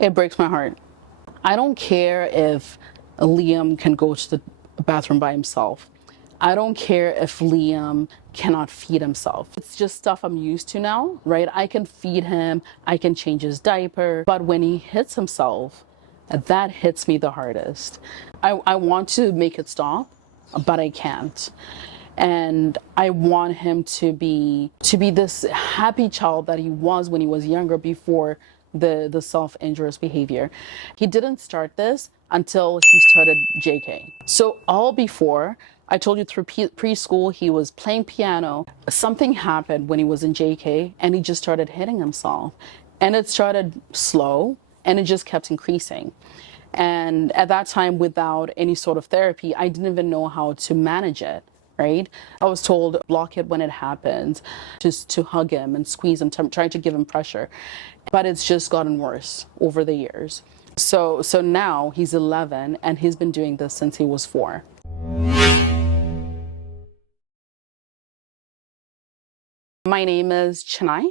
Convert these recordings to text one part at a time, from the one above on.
It breaks my heart. I don't care if Liam can go to the bathroom by himself. I don't care if Liam cannot feed himself. It's just stuff I'm used to now, right? I can feed him, I can change his diaper, but when he hits himself, that hits me the hardest. I want to make it stop, but I can't. And I want him to be this happy child that he was when he was younger before the self-injurious behavior. He didn't start this until he started JK. So all before, I told you through preschool, he was playing piano. Something happened when he was in JK and he just started hitting himself. And it started slow and it just kept increasing. And at that time, without any sort of therapy, I didn't even know how to manage it, right? I was told block it when it happens, just to hug him and squeeze him, trying to give him pressure. But it's just gotten worse over the years. So now he's 11 and he's been doing this since he was 4. My name is Chenai.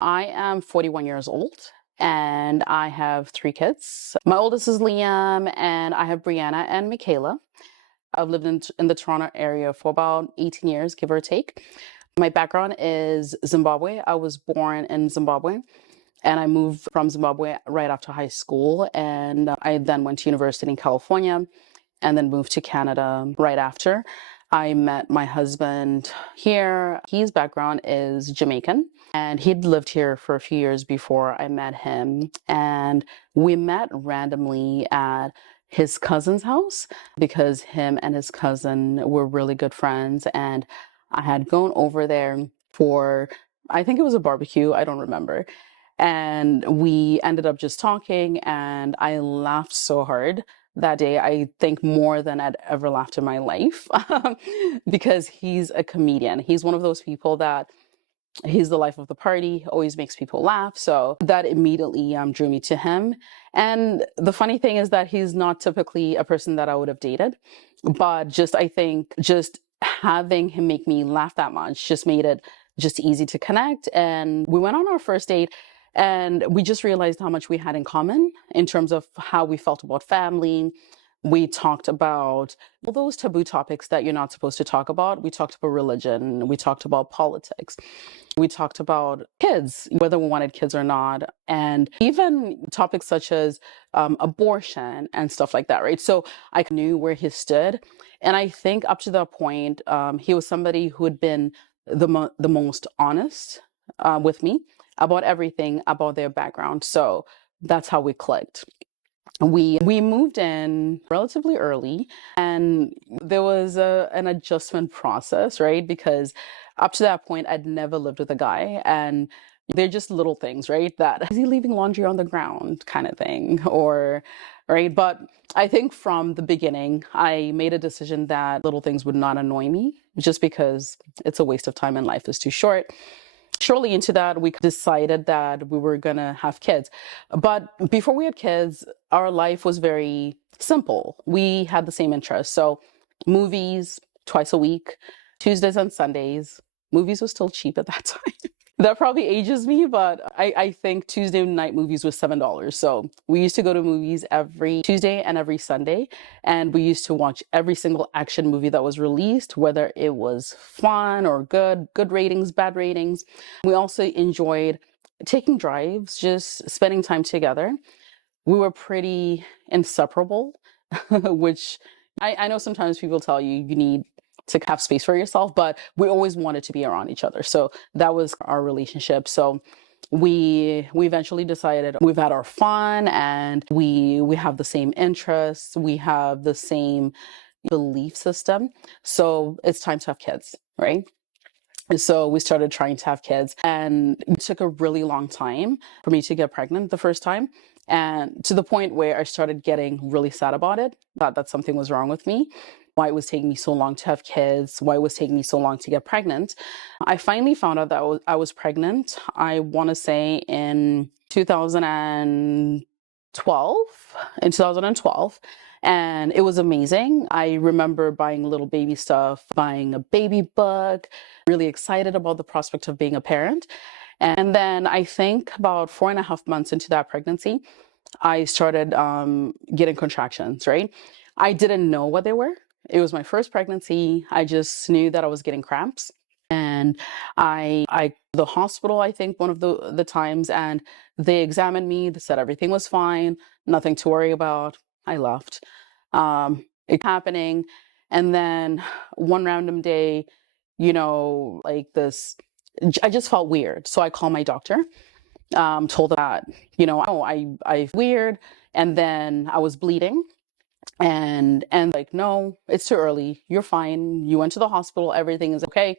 I am 41 years old and I have 3 kids. My oldest is Liam and I have Brianna and Michaela. I've lived in the Toronto area for about 18 years, give or take. My background is Zimbabwe. I was born in Zimbabwe and I moved from Zimbabwe right after high school. And I then went to university in California and then moved to Canada right after. I met my husband here. His background is Jamaican and he'd lived here for a few years before I met him. And we met randomly at his cousin's house because him and his cousin were really good friends. And I had gone over there for, I think it was a barbecue, I don't remember. And we ended up just talking and I laughed so hard that day. I think more than I'd ever laughed in my life because he's a comedian. He's one of those people that he's the life of the party, always makes people laugh. So that immediately drew me to him. And the funny thing is that he's not typically a person that I would have dated, but I think just having him make me laugh that much just made it just easy to connect. And we went on our first date and we just realized how much we had in common in terms of how we felt about family. We talked about all those taboo topics that you're not supposed to talk about. We talked about religion. We talked about politics. We talked about kids, whether we wanted kids or not, and even topics such as abortion and stuff like that, right? So I knew where he stood. And I think up to that point, he was somebody who had been the most honest with me about everything about their background. So that's how we clicked. We moved in relatively early and there was an adjustment process, right? Because up to that point, I'd never lived with a guy and they're just little things, right? That is he leaving laundry on the ground kind of thing or, right? But I think from the beginning, I made a decision that little things would not annoy me just because it's a waste of time and life is too short. Shortly into that, we decided that we were going to have kids. But before we had kids, our life was very simple. We had the same interests. So movies twice a week, Tuesdays and Sundays. Movies was still cheap at that time. That probably ages me, but I think Tuesday night movies was $7. So we used to go to movies every Tuesday and every Sunday. And we used to watch every single action movie that was released, whether it was fun or good ratings, bad ratings. We also enjoyed taking drives, just spending time together. We were pretty inseparable, which I know sometimes people tell you you need to have space for yourself, but we always wanted to be around each other. So that was our relationship. So we eventually decided we've had our fun and we have the same interests, we have the same belief system. So it's time to have kids, right? So we started trying to have kids and it took a really long time for me to get pregnant the first time. And to the point where I started getting really sad about it, that something was wrong with me. Why it was taking me so long to have kids, why it was taking me so long to get pregnant. I finally found out that I was pregnant, I want to say in 2012, and it was amazing. I remember buying little baby stuff, buying a baby book, really excited about the prospect of being a parent. And then I think about 4.5 months into that pregnancy, I started getting contractions, right? I didn't know what they were. It was my first pregnancy. I just knew that I was getting cramps. And I the hospital, I think one of the times, and they examined me. They said everything was fine, nothing to worry about. I left. It happening. And then one random day, like this, I just felt weird. So I called my doctor, told that, oh, I weird. And then I was bleeding, and like, no, it's too early. You're fine. You went to the hospital. Everything is okay.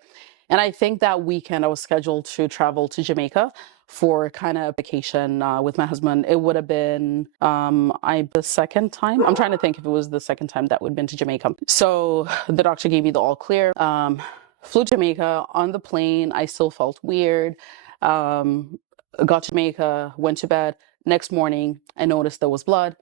And I think that weekend I was scheduled to travel to Jamaica for kind of vacation with my husband. It would have been the second time. I'm trying to think if it was the second time that we'd been to Jamaica. So the doctor gave me the all clear. Flew to Jamaica. On the plane, I still felt weird. Got to Jamaica, went to bed. Next morning, I noticed there was blood.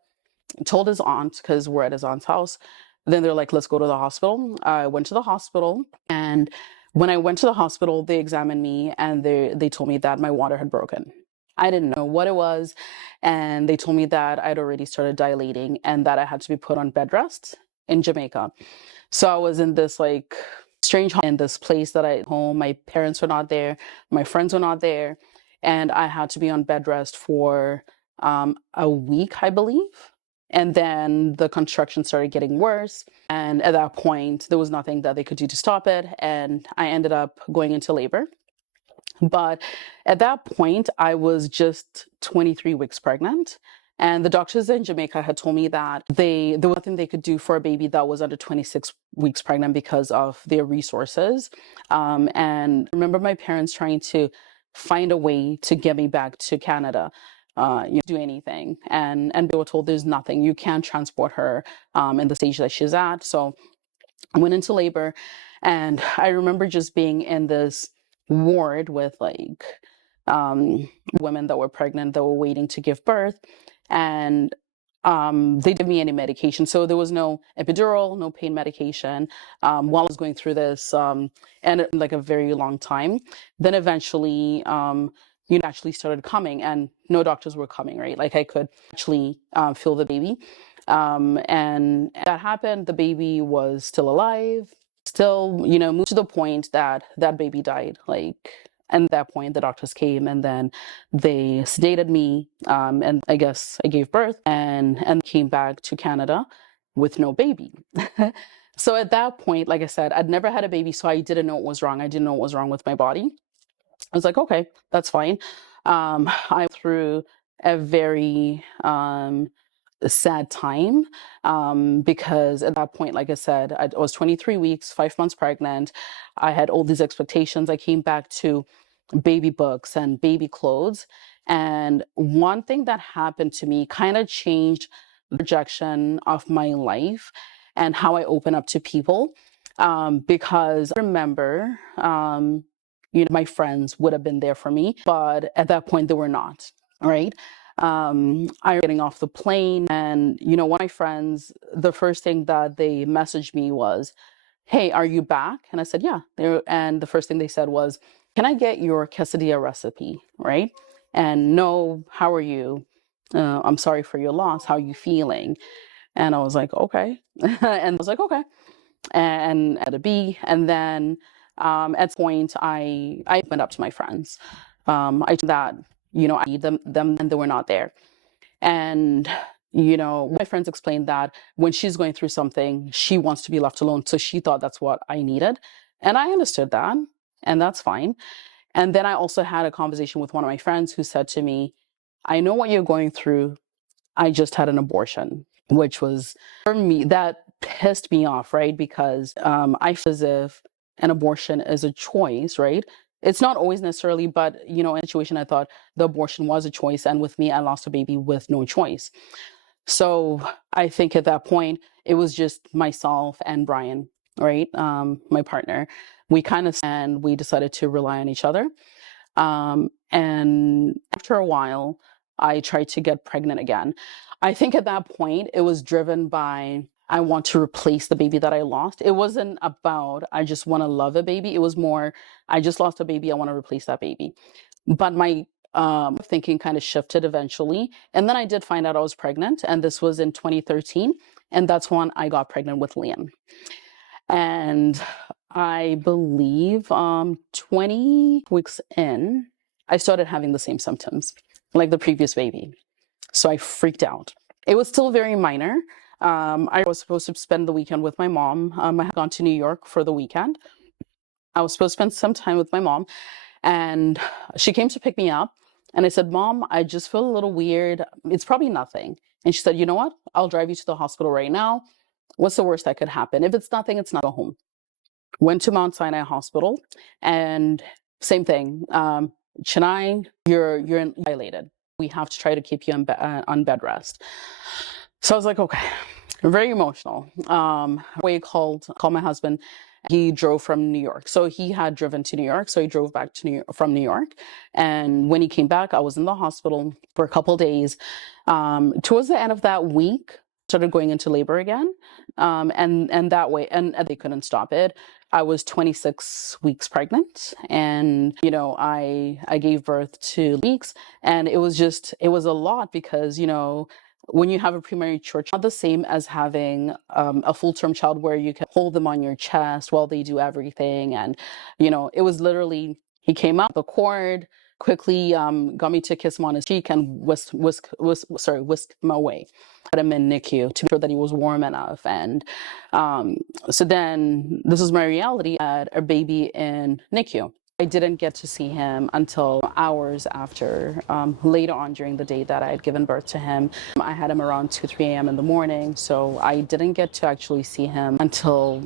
Told his aunt, because we're at his aunt's house. Then they're like, let's go to the hospital. I went to the hospital, and when I went to the hospital, they examined me, and they told me that my water had broken. I didn't know what it was, and they told me that I'd already started dilating and that I had to be put on bed rest in Jamaica. So I was in this like strange in this place that I home. My parents were not there, my friends were not there, and I had to be on bed rest for a week, I believe. And then the construction started getting worse. And at that point, there was nothing that they could do to stop it. And I ended up going into labor. But at that point, I was just 23 weeks pregnant. And the doctors in Jamaica had told me that there was nothing they could do for a baby that was under 26 weeks pregnant because of their resources. And I remember my parents trying to find a way to get me back to Canada. Do anything, and they were told there's nothing. You can't transport her in the stage that she's at. So I went into labor, and I remember just being in this ward with like women that were pregnant that were waiting to give birth, and they didn't give me any medication. So there was no epidural, no pain medication while I was going through this, and like a very long time. Then eventually, actually started coming, and no doctors were coming, right? Like I could actually feel the baby. And that happened. The baby was still alive, still, moved to the point that that baby died. And at that point, the doctors came, and then they sedated me, and I guess I gave birth and came back to Canada with no baby. So at that point, like I said, I'd never had a baby, so I didn't know what was wrong. I didn't know what was wrong with my body. I was like, okay, that's fine. I went through a very sad time because at that point, like I said, I was 23 weeks, 5 months pregnant. I had all these expectations. I came back to baby books and baby clothes. And one thing that happened to me kind of changed the projection of my life and how I open up to people. Because I remember, my friends would have been there for me, but at that point they were not, right? I was getting off the plane, and one of my friends, the first thing that they messaged me was, hey, are you back? And I said, yeah. And the first thing they said was, can I get your quesadilla recipe, right? And no, how are you? I'm sorry for your loss. How are you feeling? And I was like, okay. And I was like, okay. And at a B. And then at this point, I opened up to my friends. I told that, I need them, and they were not there. And, my friends explained that when she's going through something, she wants to be left alone. So she thought that's what I needed. And I understood that, and that's fine. And then I also had a conversation with one of my friends who said to me, I know what you're going through. I just had an abortion, which was, for me, that pissed me off, right? Because I feel as if an abortion is a choice, right? It's not always necessarily, but, in a situation, I thought the abortion was a choice. And with me, I lost a baby with no choice. So I think at that point, it was just myself and Brian, right? My partner. We decided to rely on each other. And after a while, I tried to get pregnant again. I think at that point, it was driven by, I want to replace the baby that I lost. It wasn't about, I just want to love a baby. It was more, I just lost a baby. I want to replace that baby. But my Thinking kind of shifted eventually. And then I did find out I was pregnant, and this was in 2013. And that's when I got pregnant with Liam. And I believe 20 weeks in, I started having the same symptoms like the previous baby. So I freaked out. It was still very minor. I was supposed to spend the weekend with my mom. I had gone to New York for the weekend. I was supposed to spend some time with my mom, and she came to pick me up. And I said, Mom, I just feel a little weird. It's probably nothing. And she said, you know what? I'll drive you to the hospital right now. What's the worst that could happen? If it's nothing, it's not. Go home. Went to Mount Sinai Hospital, and same thing. Chenai, you're dilated. We have to try to keep you on bed rest. So I was like, okay, very emotional. We called my husband. He drove from New York. So he had driven to New York. So he drove back to from New York. And when he came back, I was in the hospital for a couple of days. Towards the end of that week, started going into labor again. And that way, and they couldn't stop it. I was 26 weeks pregnant, and, you know, I gave birth to weeks, and it was a lot because, you know, when you have a premature child, not the same as having a full-term child where you can hold them on your chest while they do everything. And, you know, it was literally, he came out the cord, quickly got me to kiss him on his cheek and whisked him away. Put him in NICU to make sure that he was warm enough. And so then this was my reality. I had a baby in NICU. I didn't get to see him until hours after, later on during the day that I had given birth to him. I had him around 2, 3 a.m. in the morning, so I didn't get to actually see him until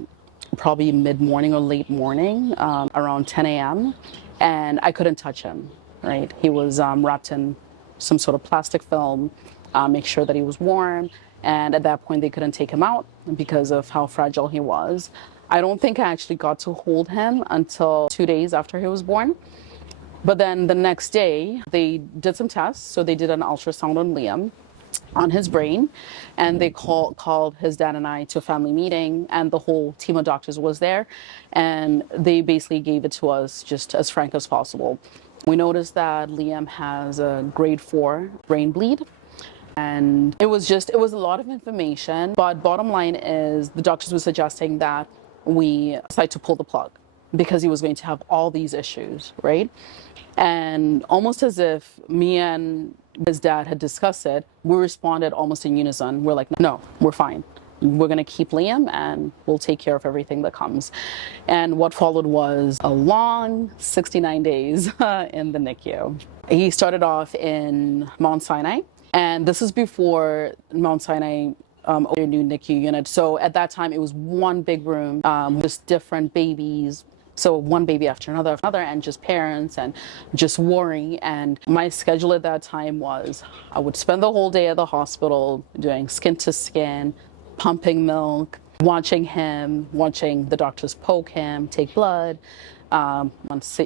probably mid-morning or late morning, around 10 a.m., and I couldn't touch him, right? He was wrapped in some sort of plastic film, make sure that he was warm, and at that point they couldn't take him out because of how fragile he was. I don't think I actually got to hold him until 2 days after he was born. But then the next day, they did some tests. So they did an ultrasound on Liam, on his brain, and they called his dad and I to a family meeting, and the whole team of doctors was there. And they basically gave it to us just as frank as possible. We noticed that Liam has a grade 4 brain bleed. And it was a lot of information. But bottom line is the doctors were suggesting that we decided to pull the plug because he was going to have all these issues, right? And almost as if me and his dad had discussed it, we responded almost in unison. We're like, no, we're fine. We're going to keep Liam and we'll take care of everything that comes. And what followed was a long 69 days in the NICU. He started off in Mount Sinai, and this is before Mount Sinai a new NICU unit. So at that time, it was one big room with different babies. So one baby after another, and just parents and just worrying. And my schedule at that time was I would spend the whole day at the hospital doing skin to skin, pumping milk, watching the doctors poke him, take blood.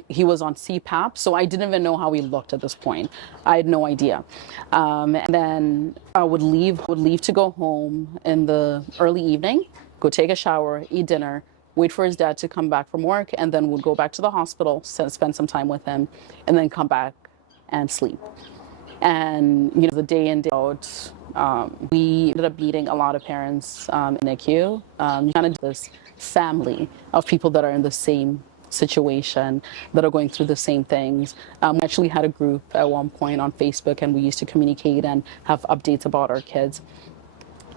He was on CPAP, so I didn't even know how he looked at this point. I had no idea. And then I would leave to go home in the early evening, go take a shower, eat dinner, wait for his dad to come back from work, and then would go back to the hospital, spend some time with him, and then come back and sleep. And, you know, the day in, day out, we ended up meeting a lot of parents in NICU, kind of this family of people that are in the same situation, that are going through the same things. We actually had a group at one point on Facebook, and we used to communicate and have updates about our kids.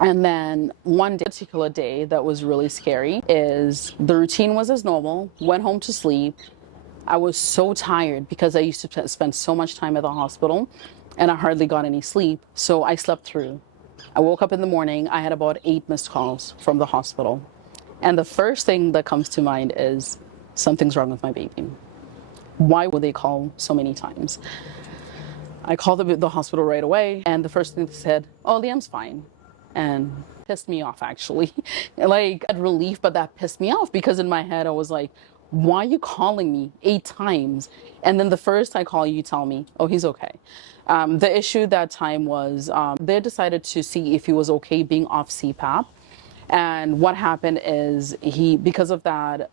And then one particular day that was really scary is the routine was as normal, went home to sleep. I was so tired because I used to spend so much time at the hospital and I hardly got any sleep. So I slept through. I woke up in the morning. I had about 8 missed calls from the hospital. And the first thing that comes to mind is something's wrong with my baby. Why would they call so many times? I called the hospital right away, and the first thing they said, oh, Liam's fine. And pissed me off, actually. Like, at relief, but that pissed me off because in my head I was like, why are you calling me 8 times? And then the first I call you tell me, oh, he's okay. The issue that time was they decided to see if he was okay being off CPAP. And what happened is because of that,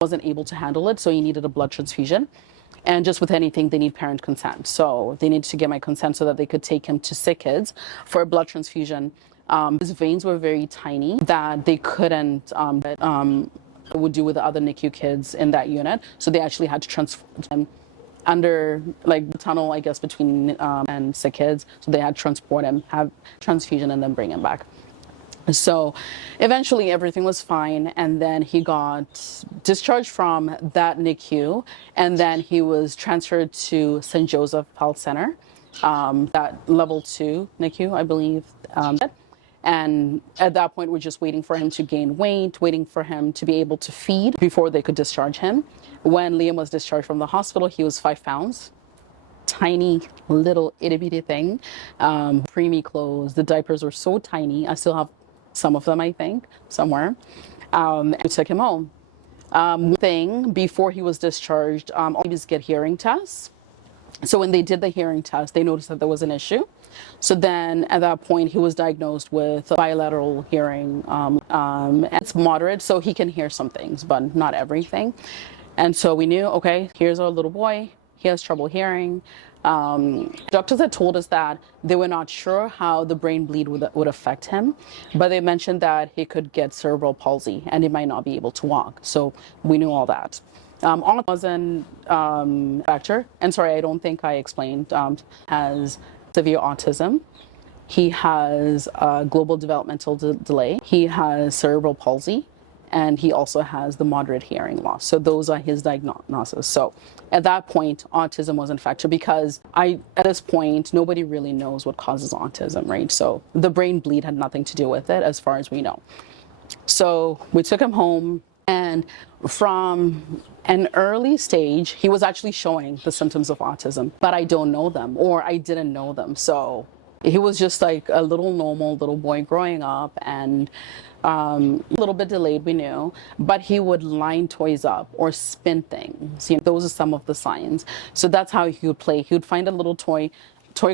wasn't able to handle it, so he needed a blood transfusion. And just with anything, they need parent consent. So they needed to get my consent so that they could take him to sick kids for a blood transfusion. His veins were very tiny that they couldn't would do with the other NICU kids in that unit. So they actually had to transfer him under like the tunnel, I guess, between and sick kids. So they had to transport him, have transfusion, and then bring him back. So eventually everything was fine, and then he got discharged from that NICU, and then he was transferred to St. Joseph Health Center, that level 2 NICU, I believe. And at that point, we're just waiting for him to gain weight, waiting for him to be able to feed before they could discharge him. When Liam was discharged from the hospital, he was 5 pounds. Tiny little itty bitty thing. Preemie clothes, the diapers were so tiny. I still have some of them, I think, somewhere. And we took him home. One thing, before he was discharged, all babies get hearing tests. So when they did the hearing test, they noticed that there was an issue. So then at that point, he was diagnosed with bilateral hearing. It's moderate, so he can hear some things, but not everything. And so we knew, okay, here's our little boy. He has trouble hearing. Doctors had told us that they were not sure how the brain bleed would affect him, but they mentioned that he could get cerebral palsy and he might not be able to walk. So we knew all that. Autism wasn't factor, and sorry, I don't think I explained, has severe autism. He has global developmental delay. He has cerebral palsy, and he also has the moderate hearing loss. So those are his diagnoses. So at that point, autism wasn't a factor because at this point, nobody really knows what causes autism, right? So the brain bleed had nothing to do with it as far as we know. So we took him home, and from an early stage, he was actually showing the symptoms of autism, but I don't know them, or I didn't know them. So he was just like a little normal little boy growing up, and a little bit delayed, we knew, but he would line toys up or spin things. You know, those are some of the signs. So that's how he would play. He would find a little toy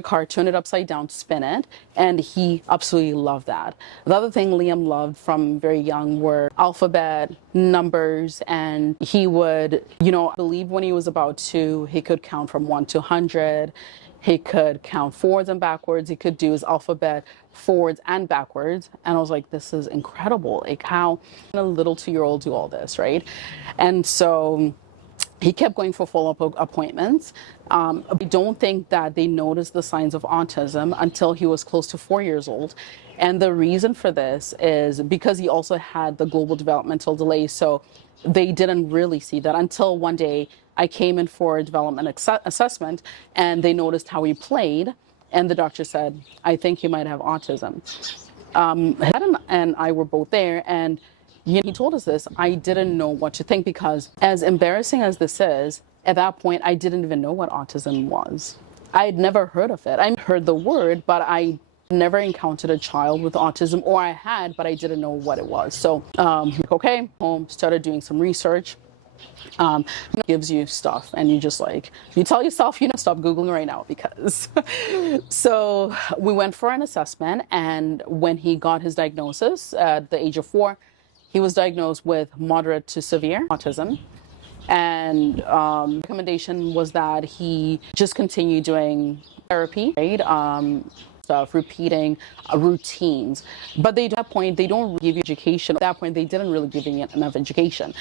car, turn it upside down, spin it, and he absolutely loved that. The other thing Liam loved from very young were alphabet, numbers, and he would, I believe when he was about 2, he could count from 1 to 100. He could count forwards and backwards. He could do his alphabet forwards and backwards. And I was like, this is incredible. Like, how can a little 2-year-old do all this, right? And so he kept going for follow-up appointments. I don't think that they noticed the signs of autism until he was close to 4 years old. And the reason for this is because he also had the global developmental delay. So they didn't really see that until one day I came in for a development assessment, and they noticed how he played. And the doctor said, I think you might have autism. And I were both there, and he told us this. I didn't know what to think because, as embarrassing as this is, at that point, I didn't even know what autism was. I had never heard of it. I heard the word, but I never encountered a child with autism, or I had, but I didn't know what it was. So, okay, home, started doing some research. Gives you stuff, and you just you tell yourself, stop Googling right now because. So we went for an assessment, and when he got his diagnosis at the age of 4, he was diagnosed with moderate to severe autism. And recommendation was that he just continue doing therapy, right? Stuff, repeating routines. But at that point, they don't give you education. At that point, they didn't really give you enough education.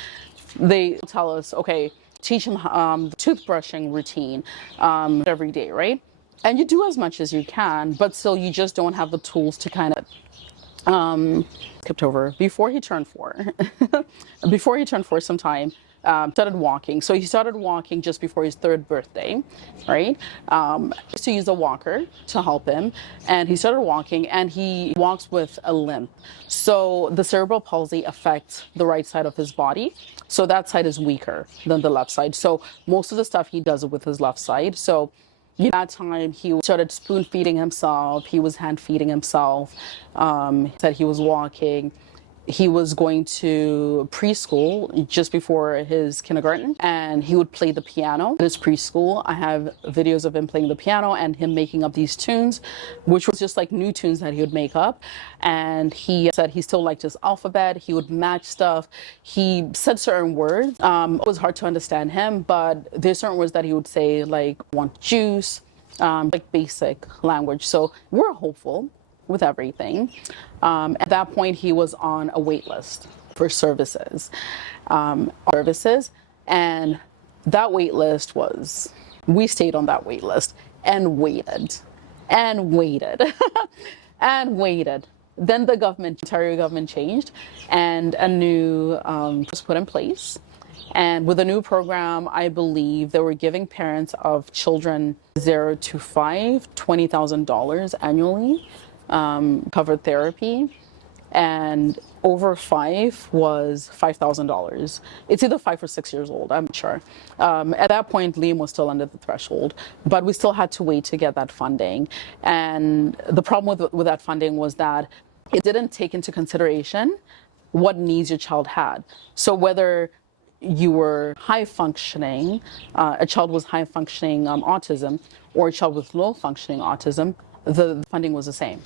They tell us, okay, teach him the toothbrushing routine every day, right? And you do as much as you can, but still you just don't have the tools to kind of skipped over before he turned 4. Before he turned 4 sometime, started walking. So he started walking just before his 3rd birthday, right? Used to use a walker to help him, and he started walking, and he walks with a limp. So the cerebral palsy affects the right side of his body. So that side is weaker than the left side. So most of the stuff he does it with his left side. So at that time, he started spoon feeding himself. He was hand feeding himself. He said he was walking. he was going to preschool just before his kindergarten, and he would play the piano at his preschool. I have videos of him playing the piano and him making up these tunes, which was just like new tunes that he would make up. And he said he still liked his alphabet. He would match stuff. He said certain words. It was hard to understand him, but there's certain words that he would say, like want juice, like basic language. So we're hopeful with everything. At that point, he was on a wait list for services. And that wait list was, we stayed on that wait list and waited and waited and waited. Then the government, Ontario government changed and a new was put in place. And with a new program, I believe they were giving parents of children 0 to 5, $20,000 annually, covered therapy, and over 5 was $5,000. It's either 5 or 6 years old, I'm not sure. At that point, Liam was still under the threshold, but we still had to wait to get that funding. And the problem with that funding was that it didn't take into consideration what needs your child had. So whether you were high functioning, a child was high functioning autism, or a child with low functioning autism, the funding was the same.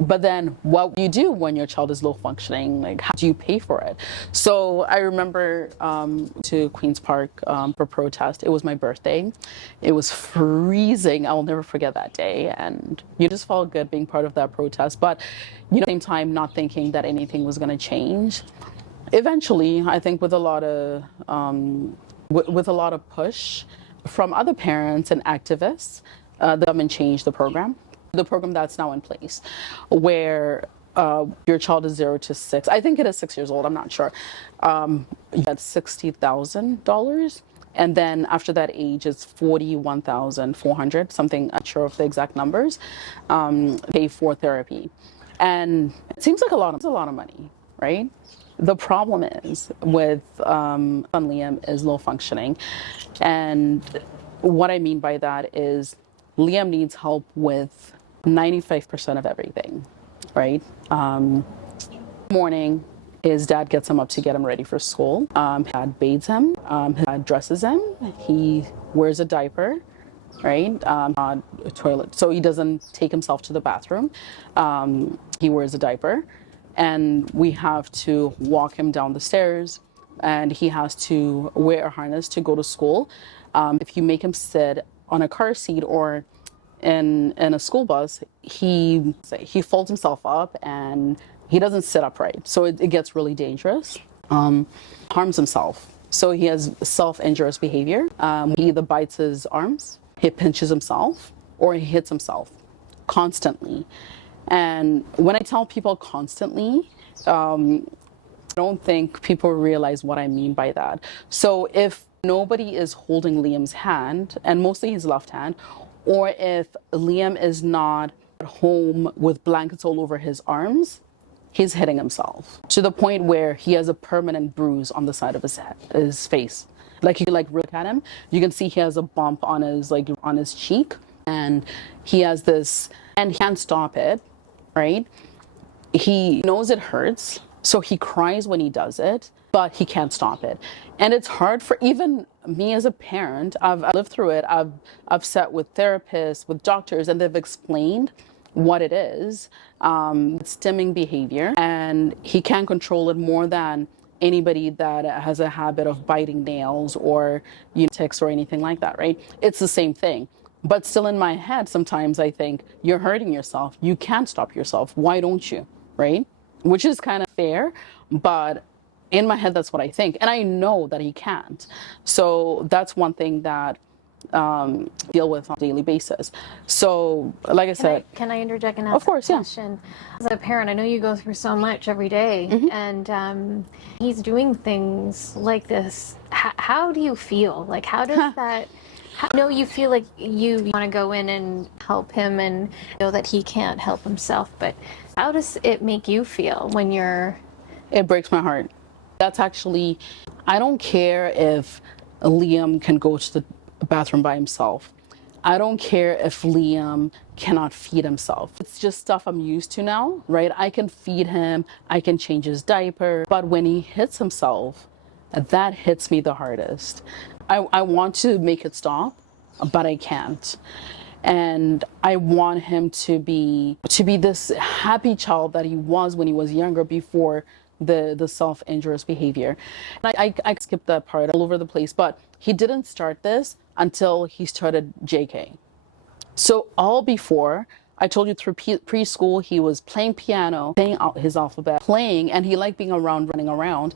But then what do you do when your child is low functioning? Like, how do you pay for it? So I remember to Queen's Park for protest. It was my birthday. It was freezing. I will never forget that day. And you just felt good being part of that protest. But at the same time, not thinking that anything was going to change. Eventually, I think with a lot of push from other parents and activists, the government changed the program that's now in place, where your child is 0 to 6. I think it is 6 years old. I'm not sure. You get $60,000, and then after that age, it's $41,400. Something. I'm not sure of the exact numbers. Pay for therapy, and it seems like a lot of money, right? The problem is with Liam is low functioning, and what I mean by that is Liam needs help with 95% of everything, right? Morning, his dad gets him up to get him ready for school. His dad bathes him, his dad dresses him, he wears a diaper, right? A toilet, so he doesn't take himself to the bathroom. He wears a diaper, and we have to walk him down the stairs, and he has to wear a harness to go to school. If you make him sit on a car seat or in a school bus, he folds himself up and he doesn't sit upright. So it gets really dangerous. Harms himself. So he has self-injurious behavior. He either bites his arms, he pinches himself, or he hits himself constantly. And when I tell people constantly, I don't think people realize what I mean by that. So if nobody is holding Liam's hand, and mostly his left hand, or if Liam is not at home with blankets all over his arms, he's hitting himself to the point where he has a permanent bruise on the side of his face. Like, you can look at him, you can see he has a bump on his cheek, and he has this, and he can't stop it, right? He knows it hurts, so he cries when he does it, but he can't stop it. And it's hard for even me as a parent. I've lived through it. I've sat with therapists, with doctors, and they've explained what it is. It's stimming behavior, and he can't control it more than anybody that has a habit of biting nails or tics or anything like that, right? It's the same thing. But still in my head, sometimes I think, you're hurting yourself. You can't stop yourself. Why don't you, right? Which is kind of fair, but in my head, that's what I think. And I know that he can't. So that's one thing that deal with on a daily basis. So, like I said... Can I interject and ask a question? As a parent, I know you go through so much every day, and he's doing things like this. How do you feel? Like, how does that... I know you feel like you want to go in and help him and know that he can't help himself, but how does it make you feel when you're... It breaks my heart. That's actually, I don't care if Liam can go to the bathroom by himself. I don't care if Liam cannot feed himself. It's just stuff I'm used to now, right? I can feed him, I can change his diaper, but when he hits himself, that hits me the hardest. I want to make it stop, but I can't. And I want him to be this happy child that he was when he was younger, before the self-injurious behavior. And I skipped that part all over the place, but he didn't start this until he started JK. So all before, I told you, through preschool, he was playing piano, saying out his alphabet, playing, and he liked being around, running around.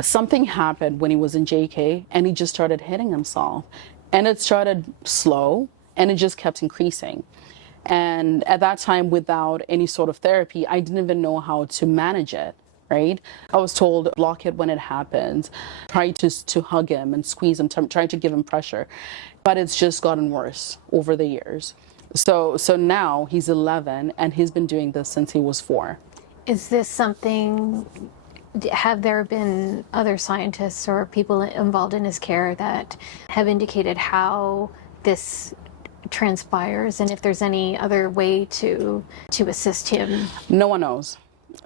Something happened when he was in JK, and he just started hitting himself. And it started slow, and it just kept increasing. And at that time, without any sort of therapy, I didn't even know how to manage it, right? I was told, block it when it happens, try to hug him and squeeze him, try to give him pressure. But it's just gotten worse over the years. So now he's 11, and he's been doing this since he was 4. Is this something, have there been other scientists or people involved in his care that have indicated how this transpires, and if there's any other way to assist him? No one knows.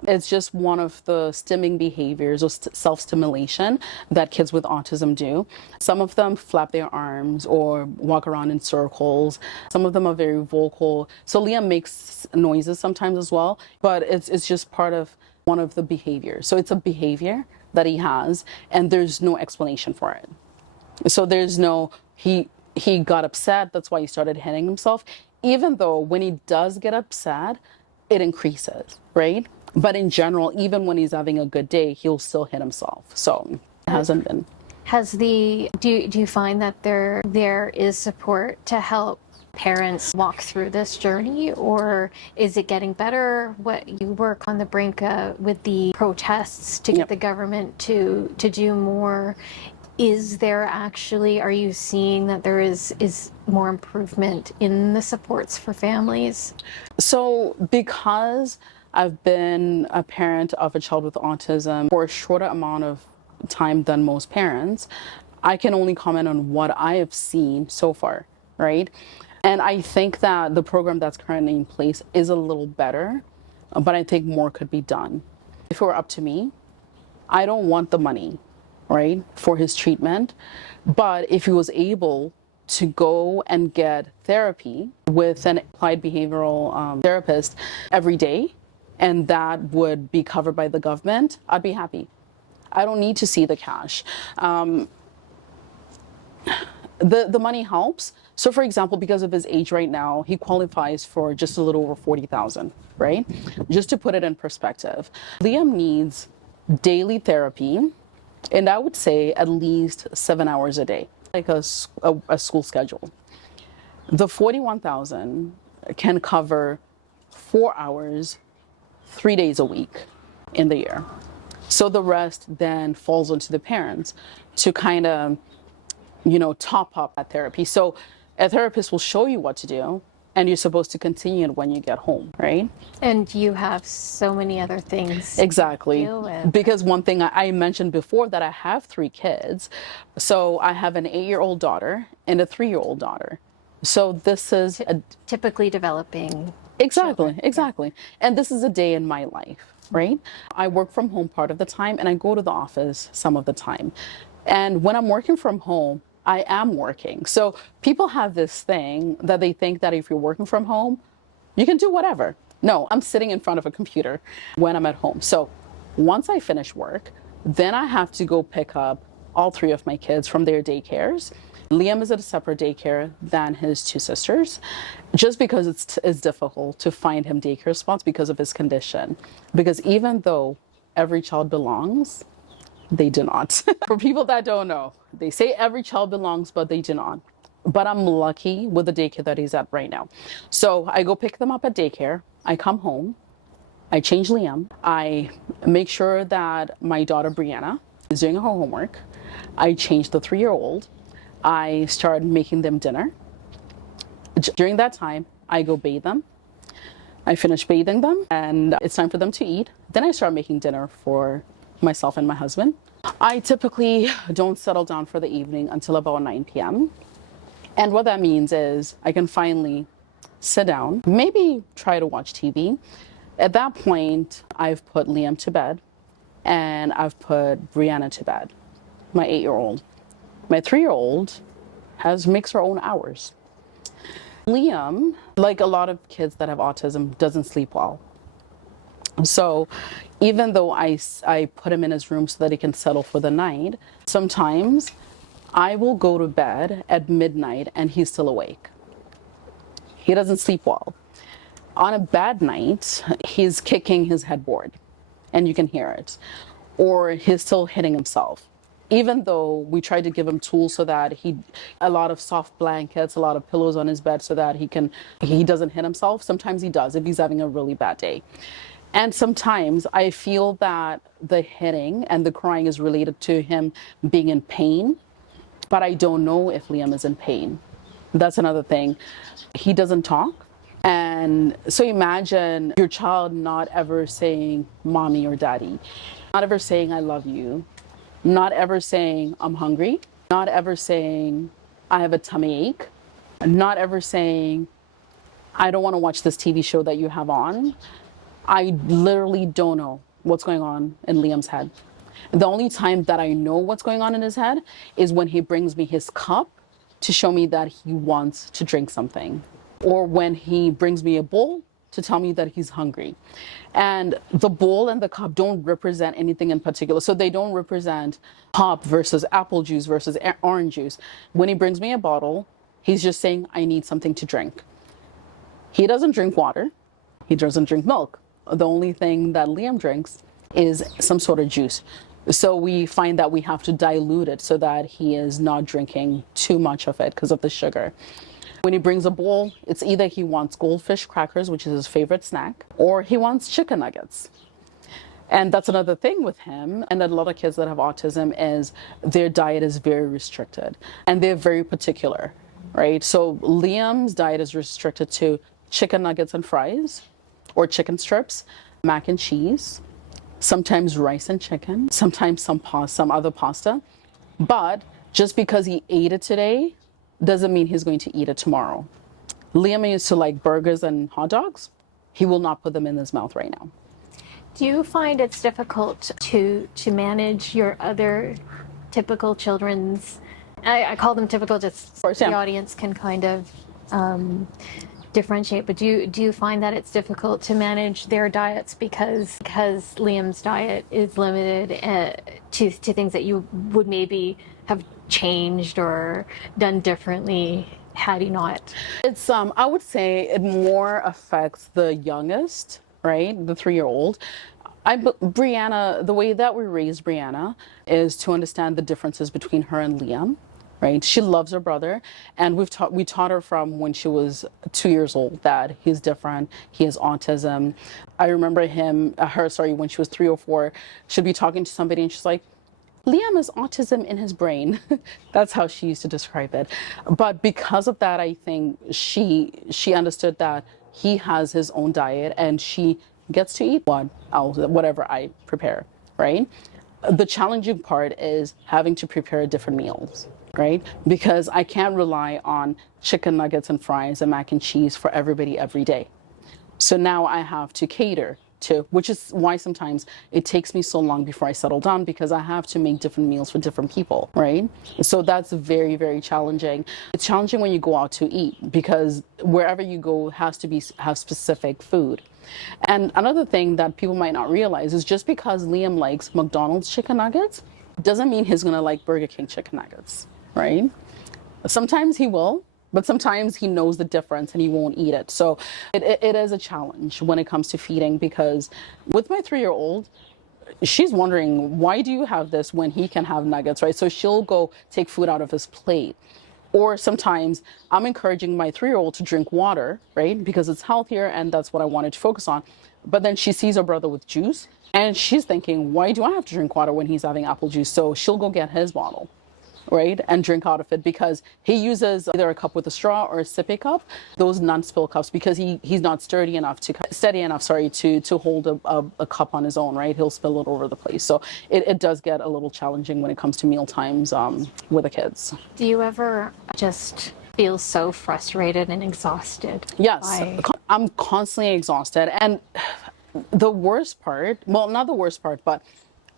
It's just one of the stimming behaviors or self-stimulation that kids with autism do. Some of them flap their arms or walk around in circles. Some of them are very vocal. So Liam makes noises sometimes as well, but it's just part of one of the behaviors. So it's a behavior that he has, and there's no explanation for it. So there's no, he got upset, that's why he started hitting himself, even though when he does get upset, it increases, right? But in general, even when he's having a good day, he'll still hit himself. So it hasn't been. Do you find that there is support to help parents walk through this journey, or is it getting better? What you work on the brink with the protests to get the government to do more. Is there actually, are you seeing that there is more improvement in the supports for families? So because I've been a parent of a child with autism for a shorter amount of time than most parents, I can only comment on what I have seen so far, right? And I think that the program that's currently in place is a little better, but I think more could be done. If it were up to me, I don't want the money, right, for his treatment. But if he was able to go and get therapy with an applied behavioral therapist every day, and that would be covered by the government, I'd be happy. I don't need to see the cash. The money helps. So for example, because of his age right now, he qualifies for just a little over 40,000, right? Just to put it in perspective, Liam needs daily therapy, and I would say at least 7 hours a day, like a school schedule. The 41,000 can cover 4 hours, 3 days a week in the year. So the rest then falls onto the parents to kind of, top up that therapy. So a therapist will show you what to do, and you're supposed to continue it when you get home, right? And you have so many other things exactly to deal with. Because one thing I mentioned before, that I have 3 kids. So I have an 8-year-old daughter and a 3-year-old daughter. So this is typically developing. Exactly. And this is a day in my life, right? I work from home part of the time, and I go to the office some of the time. And when I'm working from home, I am working. So people have this thing that they think that if you're working from home, you can do whatever. No, I'm sitting in front of a computer when I'm at home. So once I finish work, then I have to go pick up all 3 of my kids from their daycares. Liam is at a separate daycare than his 2 sisters, just because it's difficult to find him daycare spots because of his condition. Because even though every child belongs, they do not. For people that don't know, they say every child belongs, but they do not. But I'm lucky with the daycare that he's at right now. So I go pick them up at daycare. I come home. I change Liam. I make sure that my daughter Brianna is doing her homework. I change the 3-year-old. I start making them dinner. During that time, I go bathe them. I finish bathing them, and it's time for them to eat. Then I start making dinner for myself and my husband. I typically don't settle down for the evening until about 9 p.m. And what that means is I can finally sit down, maybe try to watch TV. At that point, I've put Liam to bed and I've put Brianna to bed, my 8-year-old. My 3-year-old makes her own hours. Liam, like a lot of kids that have autism, doesn't sleep well. So even though I put him in his room so that he can settle for the night, sometimes I will go to bed at midnight and he's still awake. He doesn't sleep well. On a bad night, he's kicking his headboard and you can hear it. Or he's still hitting himself. Even though we tried to give him tools so that a lot of soft blankets, a lot of pillows on his bed so that he doesn't hit himself. Sometimes he does if he's having a really bad day. And sometimes I feel that the hitting and the crying is related to him being in pain, but I don't know if Liam is in pain. That's another thing. He doesn't talk. And so imagine your child not ever saying mommy or daddy, not ever saying I love you, not ever saying I'm hungry, not ever saying I have a tummy ache, not ever saying I don't want to watch this TV show that you have on. I literally don't know what's going on in Liam's head. The only time that I know what's going on in his head is when he brings me his cup to show me that he wants to drink something, or when he brings me a bowl to tell me that he's hungry. And the bowl and the cup don't represent anything in particular. So they don't represent pop versus apple juice versus orange juice. When he brings me a bottle, he's just saying, I need something to drink. He doesn't drink water. He doesn't drink milk. The only thing that Liam drinks is some sort of juice. So we find that we have to dilute it so that he is not drinking too much of it because of the sugar. When he brings a bowl, it's either he wants goldfish crackers, which is his favorite snack, or he wants chicken nuggets. And that's another thing with him. And a lot of kids that have autism is their diet is very restricted and they're very particular, right? So Liam's diet is restricted to chicken nuggets and fries, or chicken strips, mac and cheese, sometimes rice and chicken, sometimes some other pasta. But just because he ate it today doesn't mean he's going to eat it tomorrow. Liam used to like burgers and hot dogs. He will not put them in his mouth right now. Do you find it's difficult to manage your other typical children's, I call them typical just so the audience can kind of differentiate, but do you find that it's difficult to manage their diets because Liam's diet is limited to things that you would maybe have changed or done differently had he not? It's I would say it more affects the youngest, right? The 3-year-old. Brianna, the way that we raised Brianna is to understand the differences between her and Liam. Right? She loves her brother, and we taught her from when she was 2 years old that he's different, he has autism. I remember when she was 3 or 4, she'd be talking to somebody and she's like, Liam has autism in his brain. That's how she used to describe it. But because of that, I think she understood that he has his own diet and she gets to eat whatever I prepare, right? The challenging part is having to prepare different meals, right? Because I can't rely on chicken nuggets and fries and mac and cheese for everybody every day. So now I have to cater to, which is why sometimes it takes me so long before I settle down, because I have to make different meals for different people, right? So that's very, very challenging. It's challenging when you go out to eat because wherever you go has to have specific food. And another thing that people might not realize is just because Liam likes McDonald's chicken nuggets doesn't mean he's going to like Burger King chicken nuggets, right? Sometimes he will, but sometimes he knows the difference and he won't eat it. So it is a challenge when it comes to feeding, because with my 3-year-old, she's wondering, why do you have this when he can have nuggets, right? So she'll go take food out of his plate. Or sometimes I'm encouraging my 3-year-old to drink water, right? Because it's healthier and that's what I wanted to focus on. But then she sees her brother with juice and she's thinking, why do I have to drink water when he's having apple juice? So she'll go get his bottle, right? And drink out of it, because he uses either a cup with a straw or a sippy cup, those non-spill cups, because he's not steady enough to hold a cup on his own, right? He'll spill it over the place. So it does get a little challenging when it comes to meal times with the kids. Do you ever just Feel so frustrated and exhausted. Yes, I'm constantly exhausted. And the worst part, well, not the worst part, but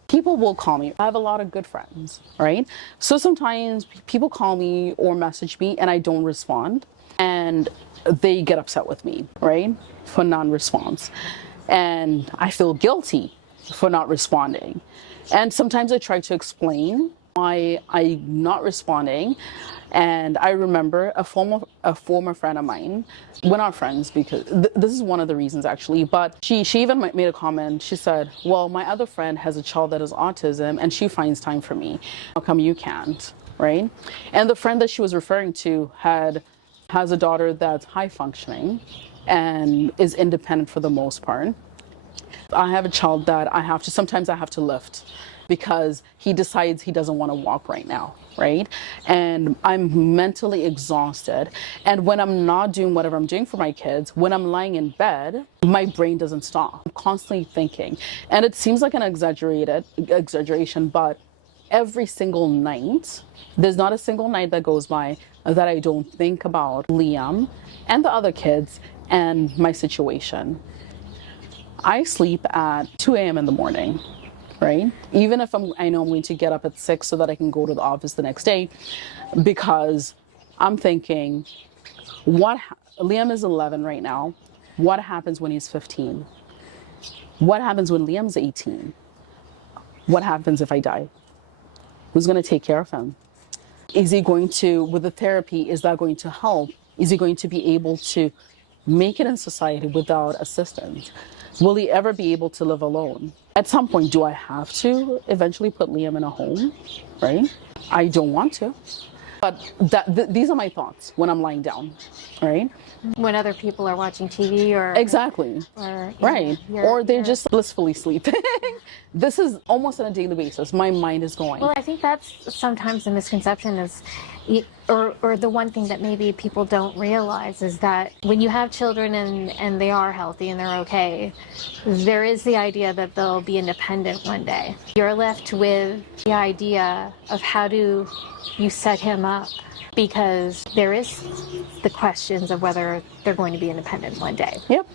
people will call me. I have a lot of good friends, right? So sometimes people call me or message me and I don't respond. And they get upset with me, right? For non-response. And I feel guilty for not responding. And sometimes I try to explain why I'm not responding. And I remember a former friend of mine. We're not friends because this is one of the reasons actually, but she even made a comment. She said, well, my other friend has a child that has autism and she finds time for me. How come you can't, right? And the friend that she was referring to has a daughter that's high functioning and is independent for the most part. I have a child that sometimes I have to lift because he decides he doesn't want to walk right now, right? And I'm mentally exhausted. And when I'm not doing whatever I'm doing for my kids, when I'm lying in bed, my brain doesn't stop. I'm constantly thinking. And it seems like an exaggeration, but every single night, there's not a single night that goes by that I don't think about Liam and the other kids and my situation. I sleep at 2 a.m. in the morning, right? Even if I know I'm going to get up at 6 so that I can go to the office the next day, because I'm thinking, Liam is 11 right now. What happens when he's 15? What happens when Liam's 18? What happens if I die? Who's going to take care of him? Is he going to, with the therapy, is that going to help? Is he going to be able to make it in society without assistance? Will he ever be able to live alone? At some point, do I have to eventually put Liam in a home, right? I don't want to. But these are my thoughts when I'm lying down, right? When other people are watching TV or... Exactly. Right. Or they're just blissfully sleeping. This is almost on a daily basis. My mind is going. Well, I think that's sometimes the misconception is, or the one thing that maybe people don't realize is that when you have children and they are healthy and they're okay, there is the idea that they'll be independent one day. You're left with the idea of how do you set him up, because there is the questions of whether they're going to be independent one day. Yep.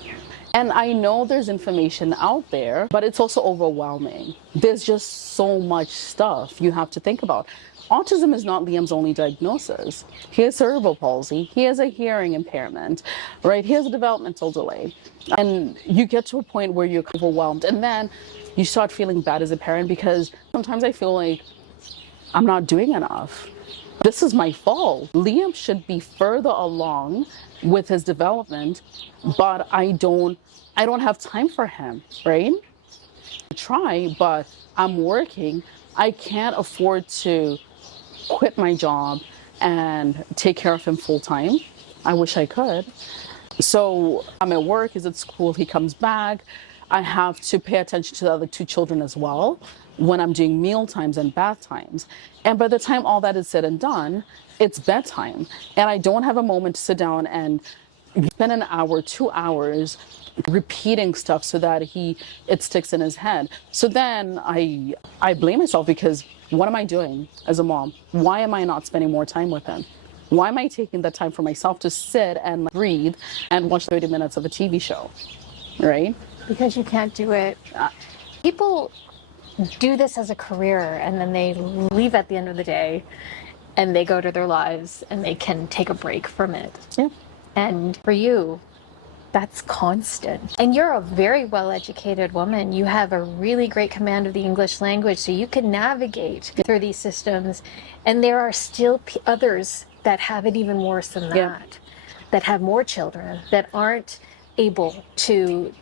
And I know there's information out there, but it's also overwhelming. There's just so much stuff you have to think about. Autism is not Liam's only diagnosis. He has cerebral palsy. He has a hearing impairment, right? He has a developmental delay. And you get to a point where you're overwhelmed. And then you start feeling bad as a parent because sometimes I feel like I'm not doing enough. This is my fault. Liam should be further along with his development, but I don't have time for him, right? I try, but I'm working. I can't afford to quit my job and take care of him full time. I wish I could. So I'm at work, he's at school, he comes back. I have to pay attention to the other two children as well when I'm doing meal times and bath times. And by the time all that is said and done, it's bedtime. And I don't have a moment to sit down and spend an hour, 2 hours repeating stuff so that it sticks in his head. So then I blame myself because what am I doing as a mom? Why am I not spending more time with him? Why am I taking that time for myself to sit and breathe and watch 30 minutes of a TV show, right? Because you can't do it. People do this as a career and then they leave at the end of the day and they go to their lives and they can take a break from it. Yeah. And for you, that's constant. And you're a very well-educated woman. You have a really great command of the English language, so you can navigate through these systems. And there are still others that have it even worse than that, that have more children, that aren't able to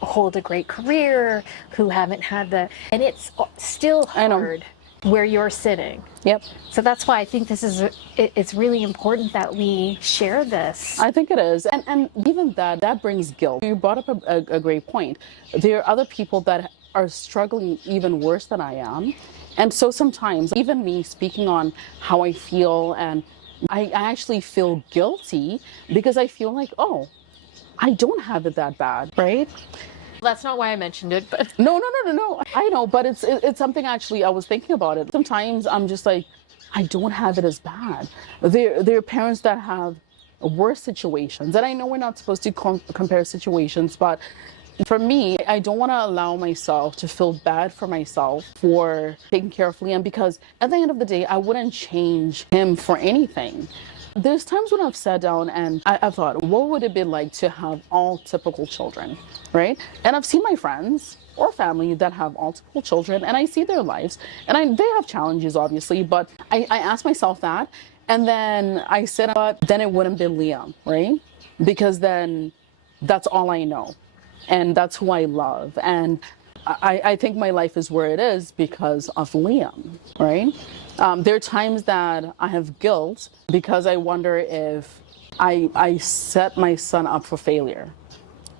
hold a great career, who haven't had and it's still hard where you're sitting. Yep. So that's why I think it's really important that we share this. I think it is. And even that brings guilt. You brought up a great point. There are other people that are struggling even worse than I am. And so sometimes, even me speaking on how I feel, and I actually feel guilty because I feel like, oh, I don't have it that bad, right? That's not why I mentioned it, but... No. I know, but it's something actually I was thinking about it. Sometimes I'm just like, I don't have it as bad. There are parents that have worse situations. And I know we're not supposed to compare situations, but for me, I don't want to allow myself to feel bad for myself for taking care of Liam, because at the end of the day, I wouldn't change him for anything. There's times when I've sat down and I've thought, what would it be like to have all typical children, right? And I've seen my friends or family that have all typical children, and I see their lives, and they have challenges, obviously, but I ask myself that, and then I said, but then it wouldn't be Liam, right? Because then that's all I know, and that's who I love, and I think my life is where it is because of Liam, right? There are times that I have guilt because I wonder if I set my son up for failure,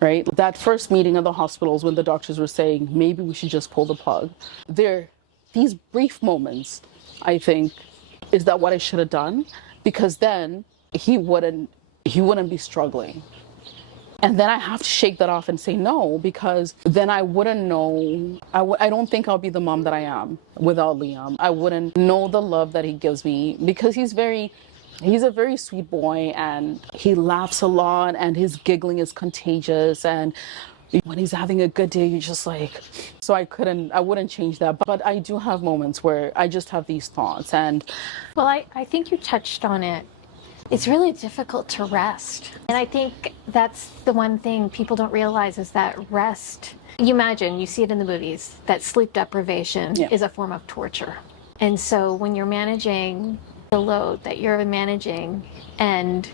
right? That first meeting at the hospitals when the doctors were saying, maybe we should just pull the plug. These brief moments, I think, is that what I should have done? Because then he wouldn't be struggling. And then I have to shake that off and say no, because then I wouldn't know. I don't think I'll be the mom that I am without Liam. I wouldn't know the love that he gives me, because he's a very sweet boy, and he laughs a lot, and his giggling is contagious. And when he's having a good day, you're just like, so I wouldn't change that. But I do have moments where I just have these thoughts. And well, I think you touched on it. It's really difficult to rest. And I think that's the one thing people don't realize, is that rest, you imagine, you see it in the movies, that sleep deprivation is a form of torture. And so when you're managing the load that you're managing, and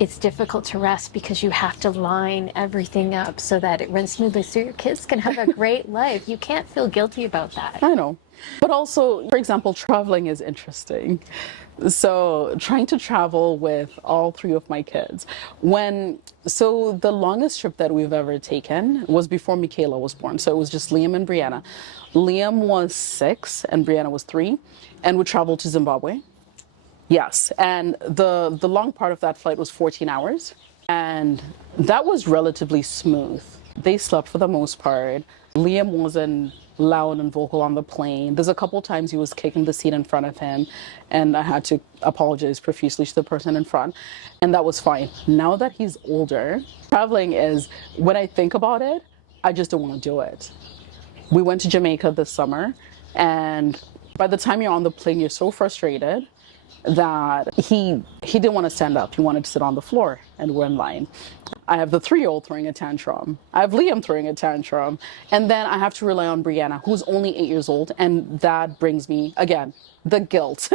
it's difficult to rest because you have to line everything up so that it runs smoothly so your kids can have a great life. You can't feel guilty about that. I know. But also, for example, traveling is interesting. So trying to travel with all three of my kids. So the longest trip that we've ever taken was before Michaela was born. So it was just Liam and Brianna. Liam was 6 and Brianna was 3, and we traveled to Zimbabwe. Yes, and the long part of that flight was 14 hours, and that was relatively smooth. They slept for the most part. Liam wasn't loud and vocal on the plane. There's a couple times he was kicking the seat in front of him, and I had to apologize profusely to the person in front, and that was fine. Now that he's older, traveling is, when I think about it, I just don't want to do it. We went to Jamaica this summer, and by the time you're on the plane, you're so frustrated that he didn't want to stand up. He wanted to sit on the floor, and we're in line. I have the 3-year-old throwing a tantrum. I have Liam throwing a tantrum. And then I have to rely on Brianna, who's only 8 years old. And that brings me, again, the guilt.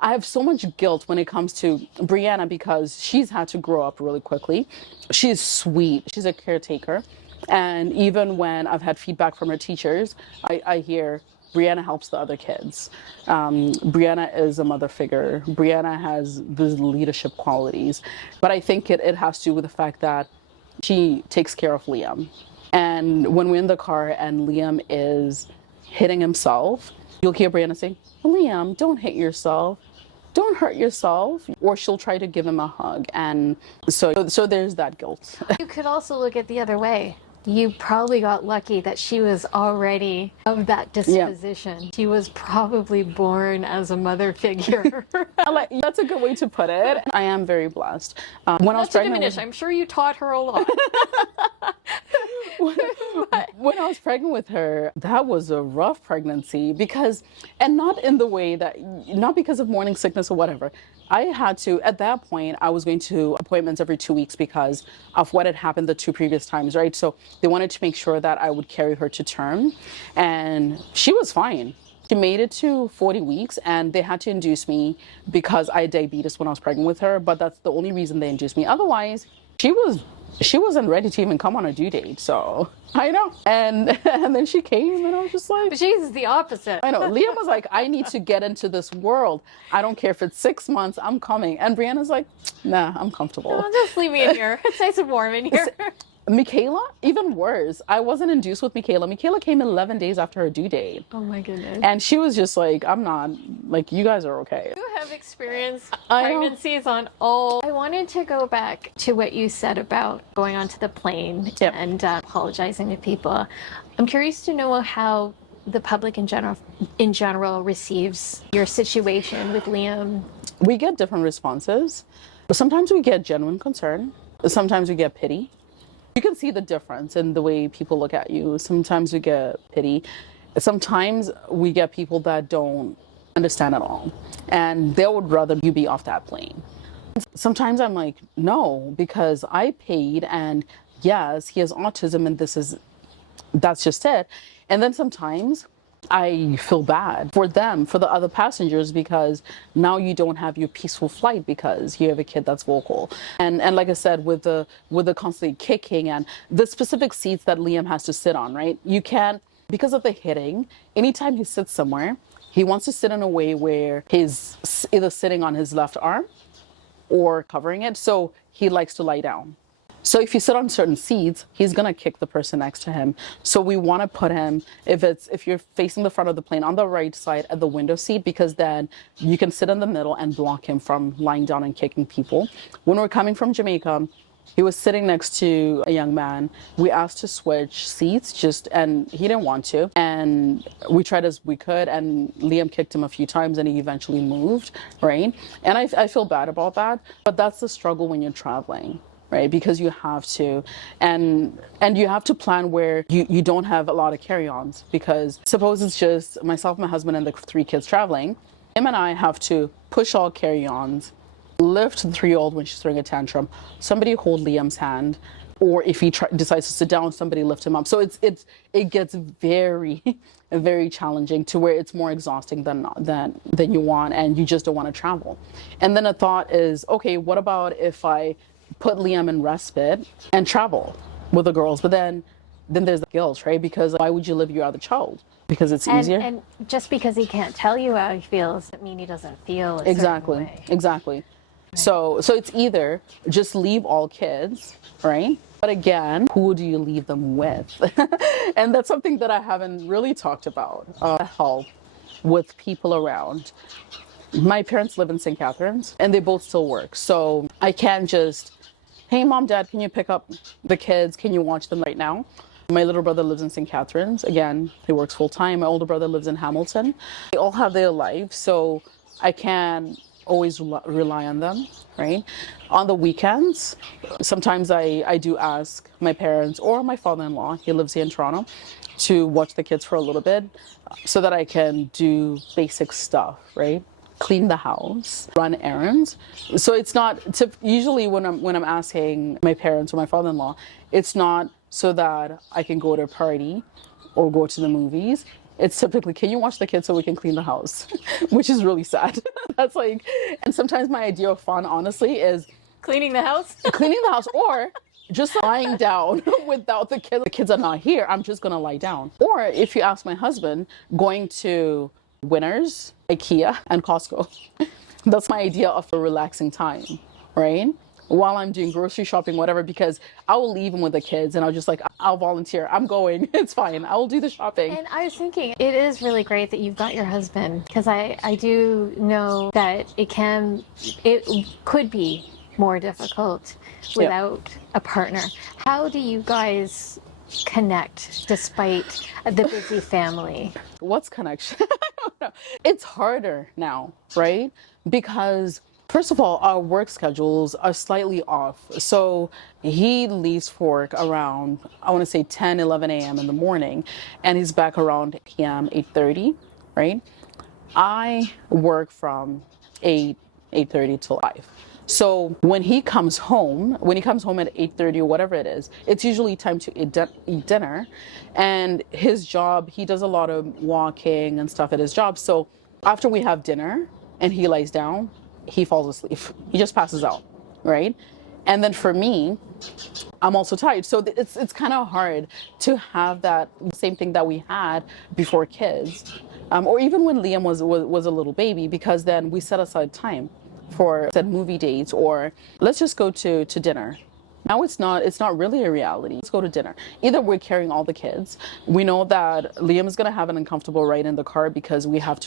I have so much guilt when it comes to Brianna, because she's had to grow up really quickly. She's sweet. She's a caretaker. And even when I've had feedback from her teachers, I hear, Brianna helps the other kids. Brianna is a mother figure. Brianna has these leadership qualities. But I think it has to do with the fact that she takes care of Liam. And when we're in the car and Liam is hitting himself, you'll hear Brianna say, Liam, don't hit yourself. Don't hurt yourself. Or she'll try to give him a hug. And so there's that guilt. You could also look at the other way. You probably got lucky that she was already of that disposition. Yeah. She was probably born as a mother figure. That's a good way to put it. I am very blessed. When I was pregnant, I'm sure you taught her a lot. When I was pregnant with her, that was a rough pregnancy, and not in the way that, not because of morning sickness or whatever. I had to, at that point, I was going to appointments every 2 weeks because of what had happened the 2 previous times, right? So they wanted to make sure that I would carry her to term, and she was fine. She made it to 40 weeks, and they had to induce me because I had diabetes when I was pregnant with her, but that's the only reason they induced me. Otherwise, she wasn't ready to even come on a due date, so I know. And then she came, and I was just like... But she's the opposite. I know. Liam was like, I need to get into this world. I don't care if it's 6 months, I'm coming. And Brianna's like, nah, I'm comfortable. No, just leave me in here. It's nice and warm in here. Michaela, even worse. I wasn't induced with Michaela. Michaela came 11 days after her due date. Oh my goodness. And she was just like, I'm not, like, you guys are okay. You have experienced pregnancies on all. I wanted to go back to what you said about going onto the plane and apologizing to people. I'm curious to know how the public in general receives your situation with Liam? We get different responses. Sometimes we get genuine concern. Sometimes we get pity. You can see the difference in the way people look at you. Sometimes we get pity. Sometimes we get people that don't understand at all. And they would rather you be off that plane. Sometimes I'm like, no, because I paid, and yes, he has autism and that's just it. And then sometimes I feel bad for them, for the other passengers, because now you don't have your peaceful flight because you have a kid that's vocal. And like I said, with the constantly kicking and the specific seats that Liam has to sit on, right? You can't, because of the hitting, anytime he sits somewhere, he wants to sit in a way where he's either sitting on his left arm or covering it. So he likes to lie down. So if you sit on certain seats, he's gonna kick the person next to him. So we want to put him, if you're facing the front of the plane, on the right side at the window seat, because then you can sit in the middle and block him from lying down and kicking people. When we're coming from Jamaica, he was sitting next to a young man. We asked to switch seats, and he didn't want to. And we tried as we could, and Liam kicked him a few times, and he eventually moved, right? And I feel bad about that, but that's the struggle when you're traveling, right? Because you have to, and you have to plan where you don't have a lot of carry-ons, because suppose it's just myself, my husband, and the 3 kids traveling. Him and I have to push all carry-ons, lift the 3-year-old when she's throwing a tantrum, somebody hold Liam's hand, or if he decides to sit down, somebody lift him up. So it gets very, very challenging, to where it's more exhausting than you want, and you just don't want to travel. And then a thought is, okay, what about if I put Liam in respite and travel with the girls? But then there's the guilt, right? Because why would you leave your other child? Because it's easier. And just because he can't tell you how he feels doesn't mean he doesn't feel a certain way. Exactly. So it's either just leave all kids, right? But again, who do you leave them with? And that's something that I haven't really talked about. Help with people around. My parents live in St. Catharines, and they both still work. So I can't just, hey, Mom, Dad, can you pick up the kids? Can you watch them right now? My little brother lives in St. Catharines. Again, he works full time. My older brother lives in Hamilton. They all have their lives, so I can't always rely on them, right? On the weekends, sometimes I do ask my parents or my father-in-law, he lives here in Toronto, to watch the kids for a little bit so that I can do basic stuff, right? Clean the house, run errands. So it's not, usually when I'm asking my parents or my father-in-law, it's not so that I can go to a party or go to the movies. It's typically, can you watch the kids so we can clean the house? Which is really sad. That's like, and sometimes my idea of fun, honestly, is cleaning the house, or just lying down without the kids. The kids are not here. I'm just going to lie down. Or if you ask my husband, going to Winners, IKEA, and Costco. That's my idea of a relaxing time, right? While I'm doing grocery shopping, whatever, because I will leave him with the kids and I'll volunteer. I'm going. It's fine. I will do the shopping. And I was thinking, it is really great that you've got your husband, because I do know that it could be more difficult without a partner. How do you guys connect despite the busy family? What's connection? I don't know. It's harder now, right? Because first of all, our work schedules are slightly off. So he leaves for work around, I want to say 10, 11 a.m. in the morning, and he's back around 8 p.m., 8:30, right? I work from 8:30 till 5. So when he comes home at 8:30 or whatever it is, it's usually time to eat dinner. And his job, he does a lot of walking and stuff at his job. So after we have dinner and he lies down, he falls asleep. He just passes out, right? And then for me, I'm also tired. So it's kind of hard to have that same thing that we had before kids, or even when Liam was a little baby, because then we set aside time for said movie dates, or let's just go to dinner, Now it's not really a reality. Let's go to dinner. Either we're carrying all the kids. We know that Liam is going to have an uncomfortable ride in the car because he has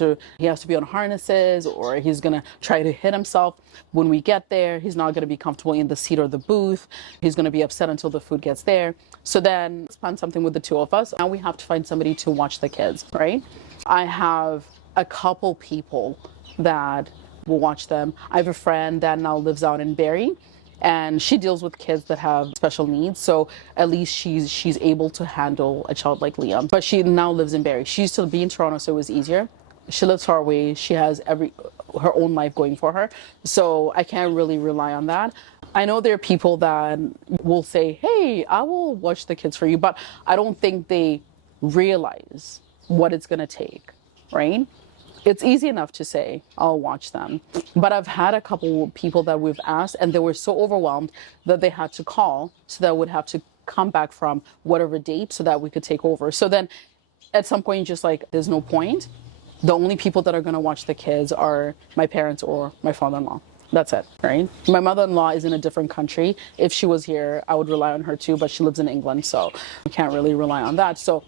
to be on harnesses, or he's going to try to hit himself. When we get there, he's not going to be comfortable in the seat or the booth. He's going to be upset until the food gets there. So then let's plan something with the two of us. Now we have to find somebody to watch the kids, right? I have a couple people that will watch them. I have a friend that now lives out in Barrie, and she deals with kids that have special needs, so at least she's able to handle a child like Liam. But she now lives in Barrie. She used to be in Toronto, so it was easier. She lives far away. She has her own life going for her, so I can't really rely on that. I know there are people that will say, hey, I will watch the kids for you, but I don't think they realize what it's going to take, right? It's easy enough to say, I'll watch them. But I've had a couple people that we've asked, and they were so overwhelmed that they had to call, so that would have to come back from whatever date so that we could take over. So then at some point, just like, there's no point. The only people that are going to watch the kids are my parents or my father-in-law. That's it, right? My mother-in-law is in a different country. If she was here, I would rely on her too, but she lives in England, so I can't really rely on that. So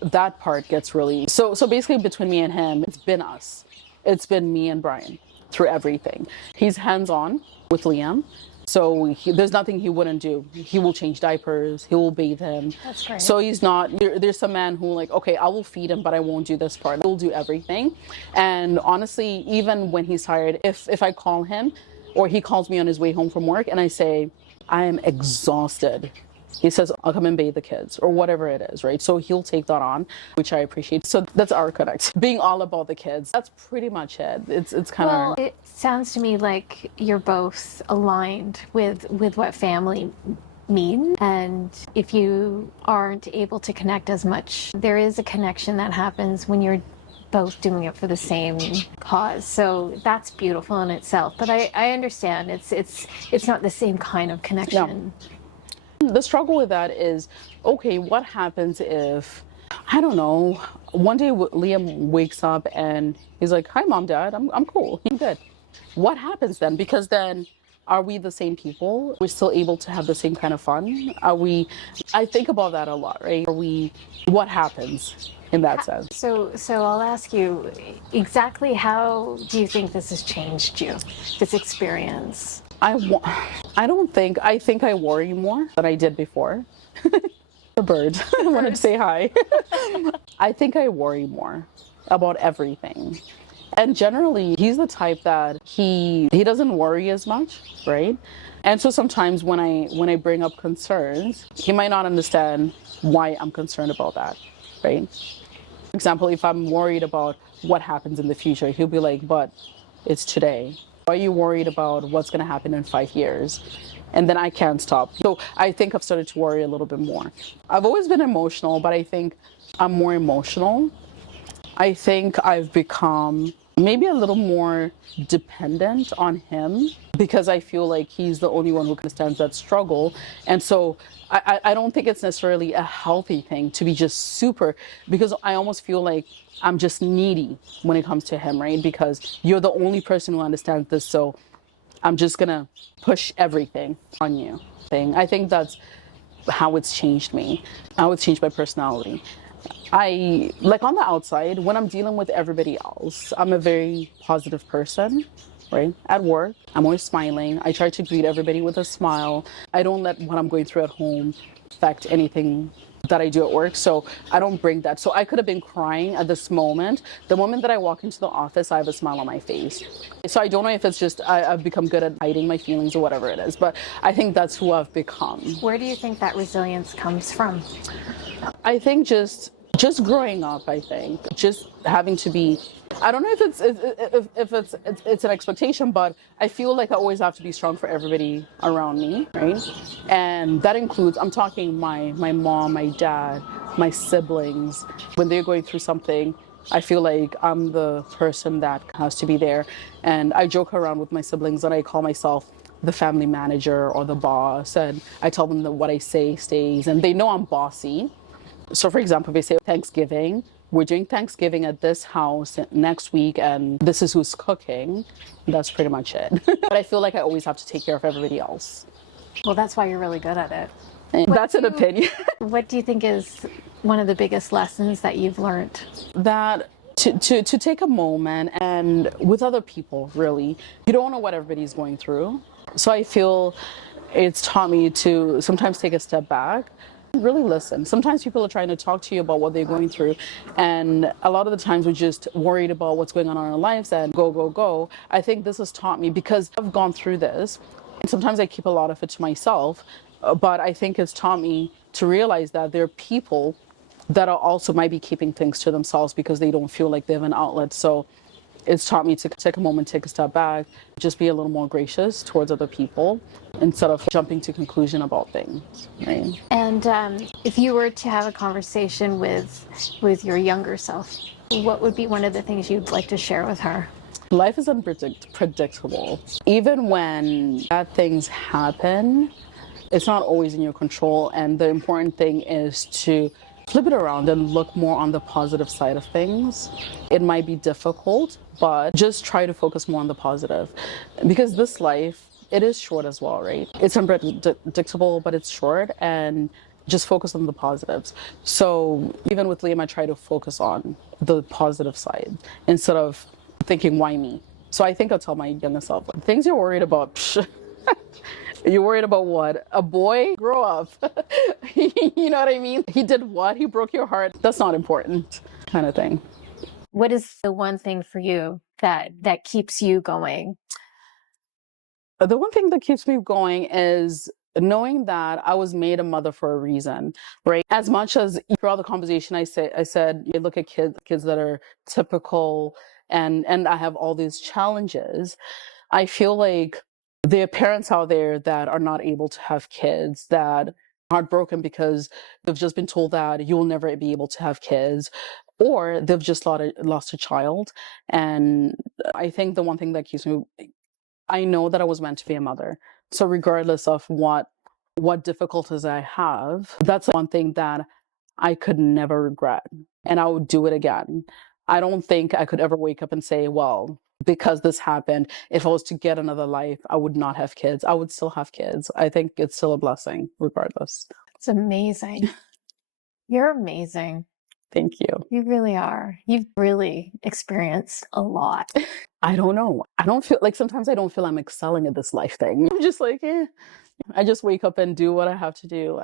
that part gets really... So basically between me and him, it's been us. It's been me and Brian through everything. He's hands-on with Liam. So there's nothing he wouldn't do. He will change diapers. He will bathe him. That's great. So he's not... There's some man who like, okay, I will feed him, but I won't do this part. He'll do everything. And honestly, even when he's tired, if I call him or he calls me on his way home from work and I say, I am exhausted, he says, I'll come and bathe the kids or whatever it is, right? So he'll take that on, which I appreciate. So that's our connect. Being all about the kids. That's pretty much it. It's kind of... Well, it sounds to me like you're both aligned with what family means. And if you aren't able to connect as much, there is a connection that happens when you're both doing it for the same cause. So that's beautiful in itself. But I understand it's not the same kind of connection. No. The struggle with that is, okay, what happens if, I don't know, one day Liam wakes up and he's like, hi, Mom, Dad, I'm cool, I'm good. What happens then? Because then, are we the same people? We're still able to have the same kind of fun? I think about that a lot, right? What happens in that sense? So I'll ask you, exactly how do you think this has changed you, this experience? I think I worry more than I did before. The bird. I wanted to say hi. I think I worry more about everything. And generally, he's the type that he doesn't worry as much, right? And so sometimes when I bring up concerns, he might not understand why I'm concerned about that, right? For example, if I'm worried about what happens in the future, he'll be like, but it's today. Why are you worried about what's going to happen in 5 years? And then I can't stop. So I think I've started to worry a little bit more. I've always been emotional, but I think I'm more emotional. I think I've become maybe a little more dependent on him because I feel like he's the only one who understands that struggle. And so I don't think it's necessarily a healthy thing to be just super, because I almost feel like I'm just needy when it comes to him, right? Because you're the only person who understands this, so I'm just gonna push everything on you. I think that's how it's changed me, how it's changed my personality. Like on the outside, when I'm dealing with everybody else, I'm a very positive person, right? At work, I'm always smiling. I try to greet everybody with a smile. I don't let what I'm going through at home affect anything that I do at work, so I don't bring that. So I could have been crying at this moment. The moment that I walk into the office, I have a smile on my face. So I don't know if it's just I've become good at hiding my feelings or whatever it is, but I think that's who I've become. Where do you think that resilience comes from? I think just growing up, I think just having to be, I don't know if it's an expectation, but I feel like I always have to be strong for everybody around me, right? And that includes, I'm talking my mom, my dad, my siblings. When they're going through something, I feel like I'm the person that has to be there. And I joke around with my siblings and I call myself the family manager or the boss, and I tell them that what I say stays, and they know I'm bossy. So for example, if they say Thanksgiving, we're doing Thanksgiving at this house next week and this is who's cooking, that's pretty much it. But I feel like I always have to take care of everybody else. Well, that's why you're really good at it. That's an opinion. What do you think is one of the biggest lessons that you've learned? That to take a moment and with other people, really, you don't know what everybody's going through. So I feel it's taught me to sometimes take a step back, really listen. Sometimes people are trying to talk to you about what they're going through, and a lot of the times we're just worried about what's going on in our lives and go, go, go. I think this has taught me, because I've gone through this, and sometimes I keep a lot of it to myself, but I think it's taught me to realize that there are people that are also might be keeping things to themselves because they don't feel like they have an outlet. So it's taught me to take a moment, take a step back, just be a little more gracious towards other people instead of jumping to conclusion about things. Right? And if you were to have a conversation with your younger self, what would be one of the things you'd like to share with her? Life is unpredictable. Even when bad things happen, it's not always in your control. And the important thing is to flip it around and look more on the positive side of things. It might be difficult, but just try to focus more on the positive. Because this life, it is short as well, right? It's unpredictable, but it's short, and just focus on the positives. So even with Liam, I try to focus on the positive side instead of thinking, why me? So I think I'll tell my younger self, things you're worried about, psh, you're worried about what? A boy? Grow up. You know what I mean? He did what? He broke your heart. That's not important, kind of thing. What is the one thing for you that keeps you going? The one thing that keeps me going is knowing that I was made a mother for a reason, right? As much as throughout the conversation, I said, you look at kids that are typical, and I have all these challenges. I feel like there are parents out there that are not able to have kids, that are heartbroken because they've just been told that you'll never be able to have kids, or they've just lost a child. And I think the one thing that keeps me, I know that I was meant to be a mother. So regardless of what difficulties I have, that's one thing that I could never regret, and I would do it again. I don't think I could ever wake up and say, well, because this happened, if I was to get another life, I would not have kids. I would still have kids. I think it's still a blessing regardless. It's amazing. You're amazing. Thank you. You really are. You've really experienced a lot. I don't know. I don't feel like, sometimes I don't feel I'm excelling at this life thing. I'm just like, I just wake up and do what I have to do.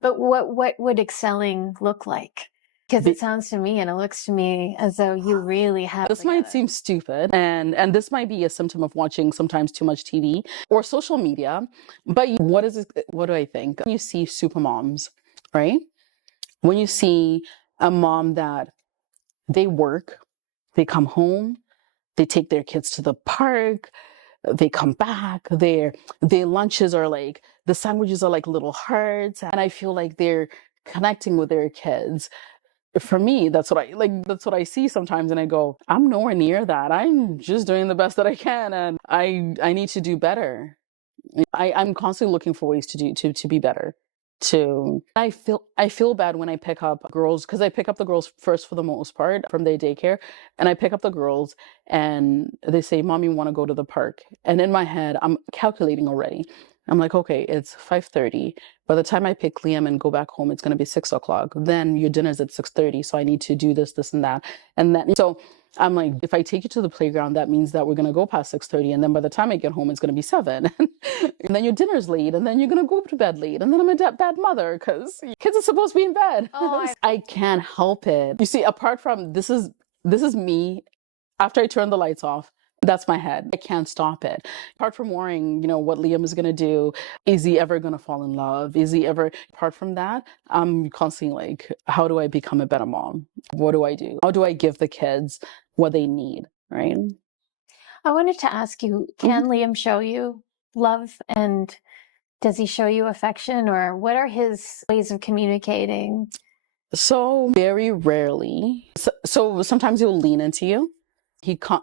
But what would excelling look like? Because it sounds to me and it looks to me as though you really have. This might seem stupid, and this might be a symptom of watching sometimes too much TV or social media. But what do I think? When you see super moms, right? When you see a mom that they work, they come home, they take their kids to the park, they come back, their lunches are like, the sandwiches are like little hearts, and I feel like they're connecting with their kids. For me, that's what I see sometimes, and I go, I'm nowhere near that. I'm just doing the best that I can, and I need to do better. I'm constantly looking for ways to be better. I feel bad when I pick up girls, because I pick up the girls first for the most part from their daycare, and I pick up the girls and they say, "Mommy, want to go to the park?" And in my head, I'm calculating already. I'm like, okay, it's 5:30. By the time I pick Liam and go back home, it's going to be 6 o'clock. Then your dinner's at 6:30, so I need to do this, and that, and then so. I'm like, if I take you to the playground, that means that we're going to go past 6:30. And then by the time I get home, it's going to be 7. And then your dinner's late. And then you're going to go to bed late. And then I'm a bad mother because kids are supposed to be in bed. Oh, I can't help it. You see, apart from this is me after I turn the lights off. That's my head. I can't stop it. Apart from worrying, what Liam is going to do, is he ever going to fall in love? Is he ever, apart from that, I'm constantly like, how do I become a better mom? What do I do? How do I give the kids what they need, right? I wanted to ask you, can Liam show you love, and does he show you affection, or what are his ways of communicating? So very rarely. So sometimes he'll lean into you.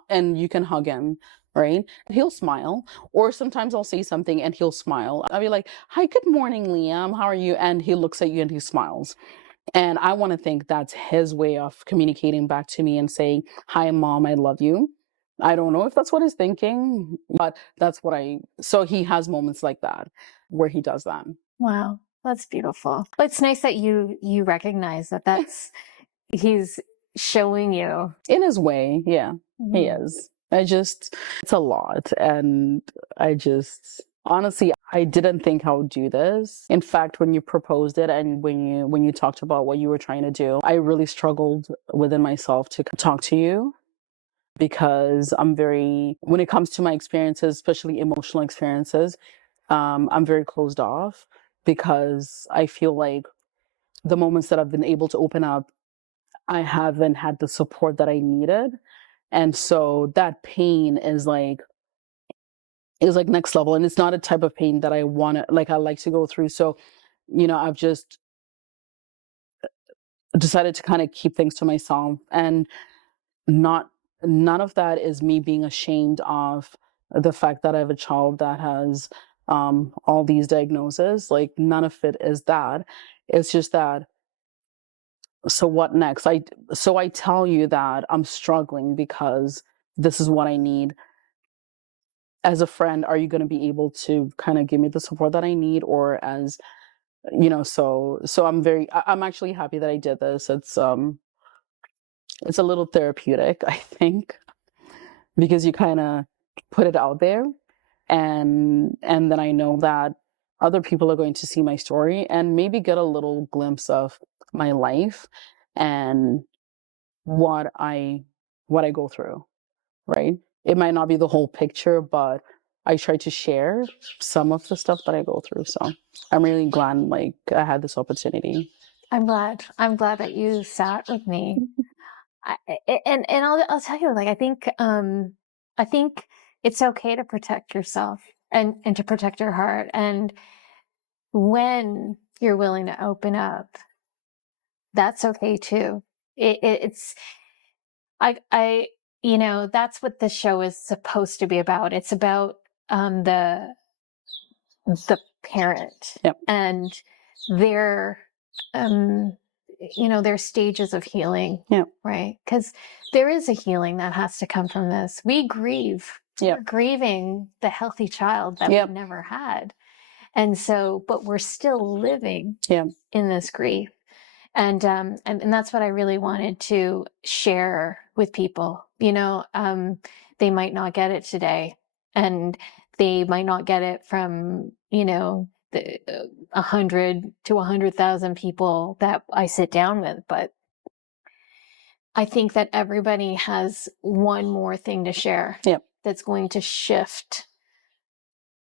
And you can hug him, right? He'll smile. Or sometimes I'll say something and he'll smile. I'll be like, "Hi, good morning, Liam. How are you?" And he looks at you and he smiles. And I want to think that's his way of communicating back to me and saying, "Hi, Mom, I love you." I don't know if that's what he's thinking, but that's so he has moments like that. where he does that. Wow, that's beautiful. It's nice that you recognize that's he's showing you. In his way, yeah, he is. It's a lot. And honestly, I didn't think I would do this. In fact, when you proposed it and when you talked about what you were trying to do, I really struggled within myself to talk to you, because when it comes to my experiences, especially emotional experiences, I'm very closed off, because I feel like the moments that I've been able to open up, I haven't had the support that I needed. And so that pain is like next level. And it's not a type of pain that I like to go through. So, I've just decided to kind of keep things to myself, and none of that is me being ashamed of the fact that I have a child that has all these diagnoses. Like, none of it is that. It's just that, so what next? So I tell you that I'm struggling because this is what I need. As a friend, are you going to be able to kind of give me the support that I need? Or as, so I'm actually happy that I did this. It's a little therapeutic, I think, because you kind of put it out there, and then I know that other people are going to see my story and maybe get a little glimpse of my life and what I go through, right? It might not be the whole picture, but I try to share some of the stuff that I go through. So I'm really glad I had this opportunity. I'm glad that you sat with me. And I'll tell you, I think it's okay to protect yourself and to protect your heart. And when you're willing to open up, that's okay too. It's that's what this show is supposed to be about. It's about the parent. Yep. And their their stages of healing. Yeah. Right. Because there is a healing that has to come from this. We grieve. Yep. We're grieving the healthy child that Yep. we've never had. And so, but we're still living Yeah. in this grief. And that's what I really wanted to share with people. They might not get it today, and they might not get it from, the 100 to 100,000 people that I sit down with. But I think that everybody has one more thing to share. Yep. That's going to shift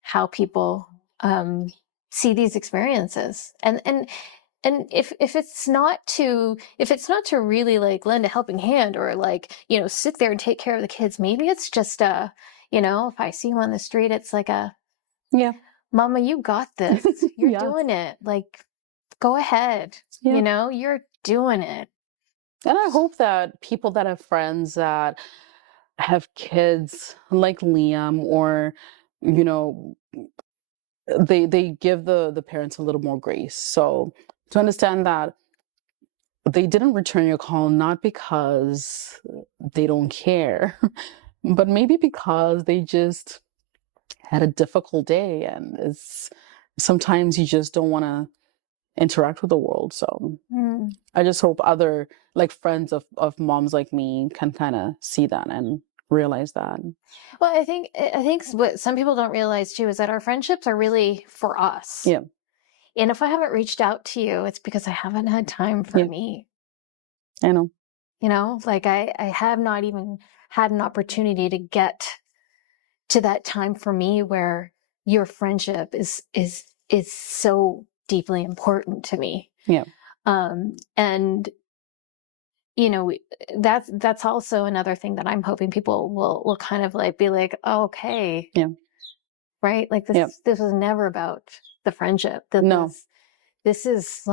how people see these experiences. And if it's not to really lend a helping hand or sit there and take care of the kids, maybe it's just if I see you on the street, it's like yeah, Mama, you got this. You're yes. doing it. Go ahead. Yeah. You're doing it. And I hope that people that have friends that have kids like Liam, or they give the parents a little more grace. So to understand that they didn't return your call, not because they don't care, but maybe because they just had a difficult day, and sometimes you just don't want to interact with the world. So I just hope other friends of moms like me can kind of see that and realize that. Well, I think what some people don't realize too is that our friendships are really for us. Yeah. And if I haven't reached out to you, it's because I haven't had time for me. I know. I have not even had an opportunity to get to that time for me where your friendship is so deeply important to me. Yeah. And that's also another thing that I'm hoping people will kind of be like, oh, okay. Yeah. Right? This was never about the friendship. This is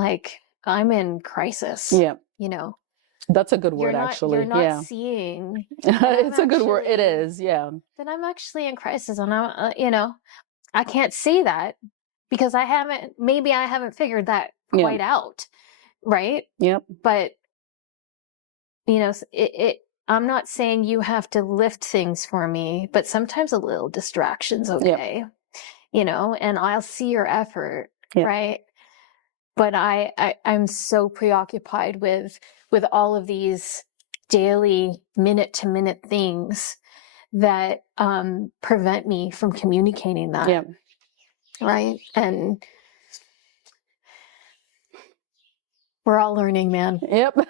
I'm in crisis. Yeah. That's a good word, actually. You're not seeing. It's a good word. It is. Yeah. That I'm actually in crisis, and I can't say that because I haven't figured that quite out. Right. Yep. But I'm not saying you have to lift things for me, but sometimes a little distraction's okay. you know, and I'll see your effort, Yeah. right? But I'm so preoccupied with all of these daily minute to minute things that prevent me from communicating that. Yeah. Right. And we're all learning, man. Yep.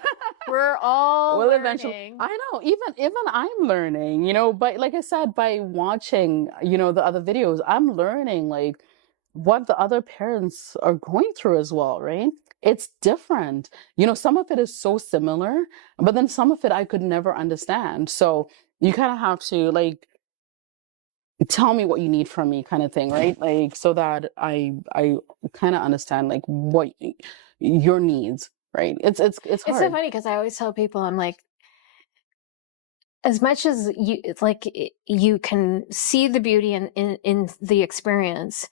We're all Well, learning. eventually, I know, even I'm learning, you know, but like I said, by watching, you know, the other videos, I'm learning like what the other parents are going through as well, right? It's different. You know, some of it is so similar, but then some of it I could never understand. So you kind of have to like tell me what you need from me kind of thing, right? Like so that I kind of understand like what your needs, right? It's hard. It's so funny because I always tell people, I'm like, as much as you, it's like you can see the beauty in the experience,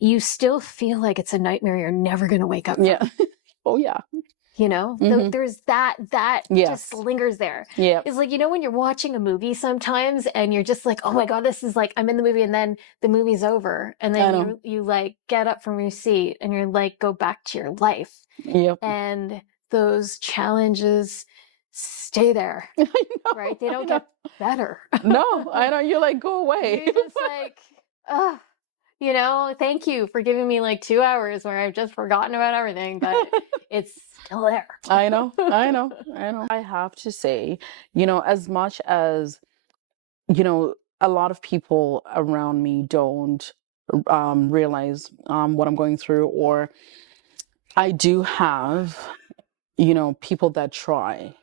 you still feel like it's a nightmare you're never going to wake up from. Yeah. Oh yeah. You know, there's that just lingers there. Yeah. It's like, you know, when you're watching a movie sometimes and you're just like, oh my God, this is like, I'm in the movie, and then the movie's over. And then you like get up from your seat and you're like, go back to your life. Yep. And those challenges stay there. I know, right? They don't get better. No, I know. You're like, go away. You're just like, oh, you know, thank you for giving me like 2 hours where I've just forgotten about everything, but it's still there. I know. I have to say, you know, as much as, you know, a lot of people around me don't realize what I'm going through, or I do have, you know, people that try,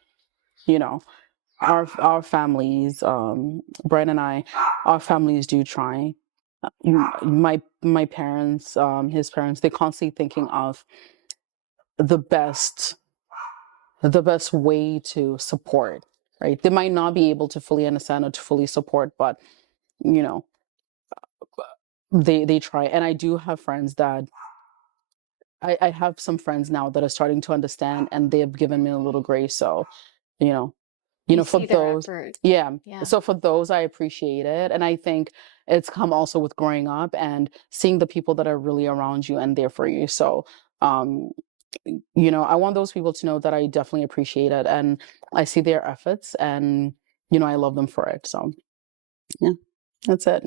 you know, our families, Brian and I, our families do try. My parents, his parents, they're constantly thinking of the best way to support, right? They might not be able to fully understand or to fully support, but you know, they try. And I do have friends that I have some friends now that are starting to understand, and they have given me a little grace. So, you know, for those, yeah. So for those, I appreciate it. And I think it's come also with growing up and seeing the people that are really around you and there for you. So, you know, I want those people to know that I definitely appreciate it, and I see their efforts, and, you know, I love them for it. So yeah, that's it.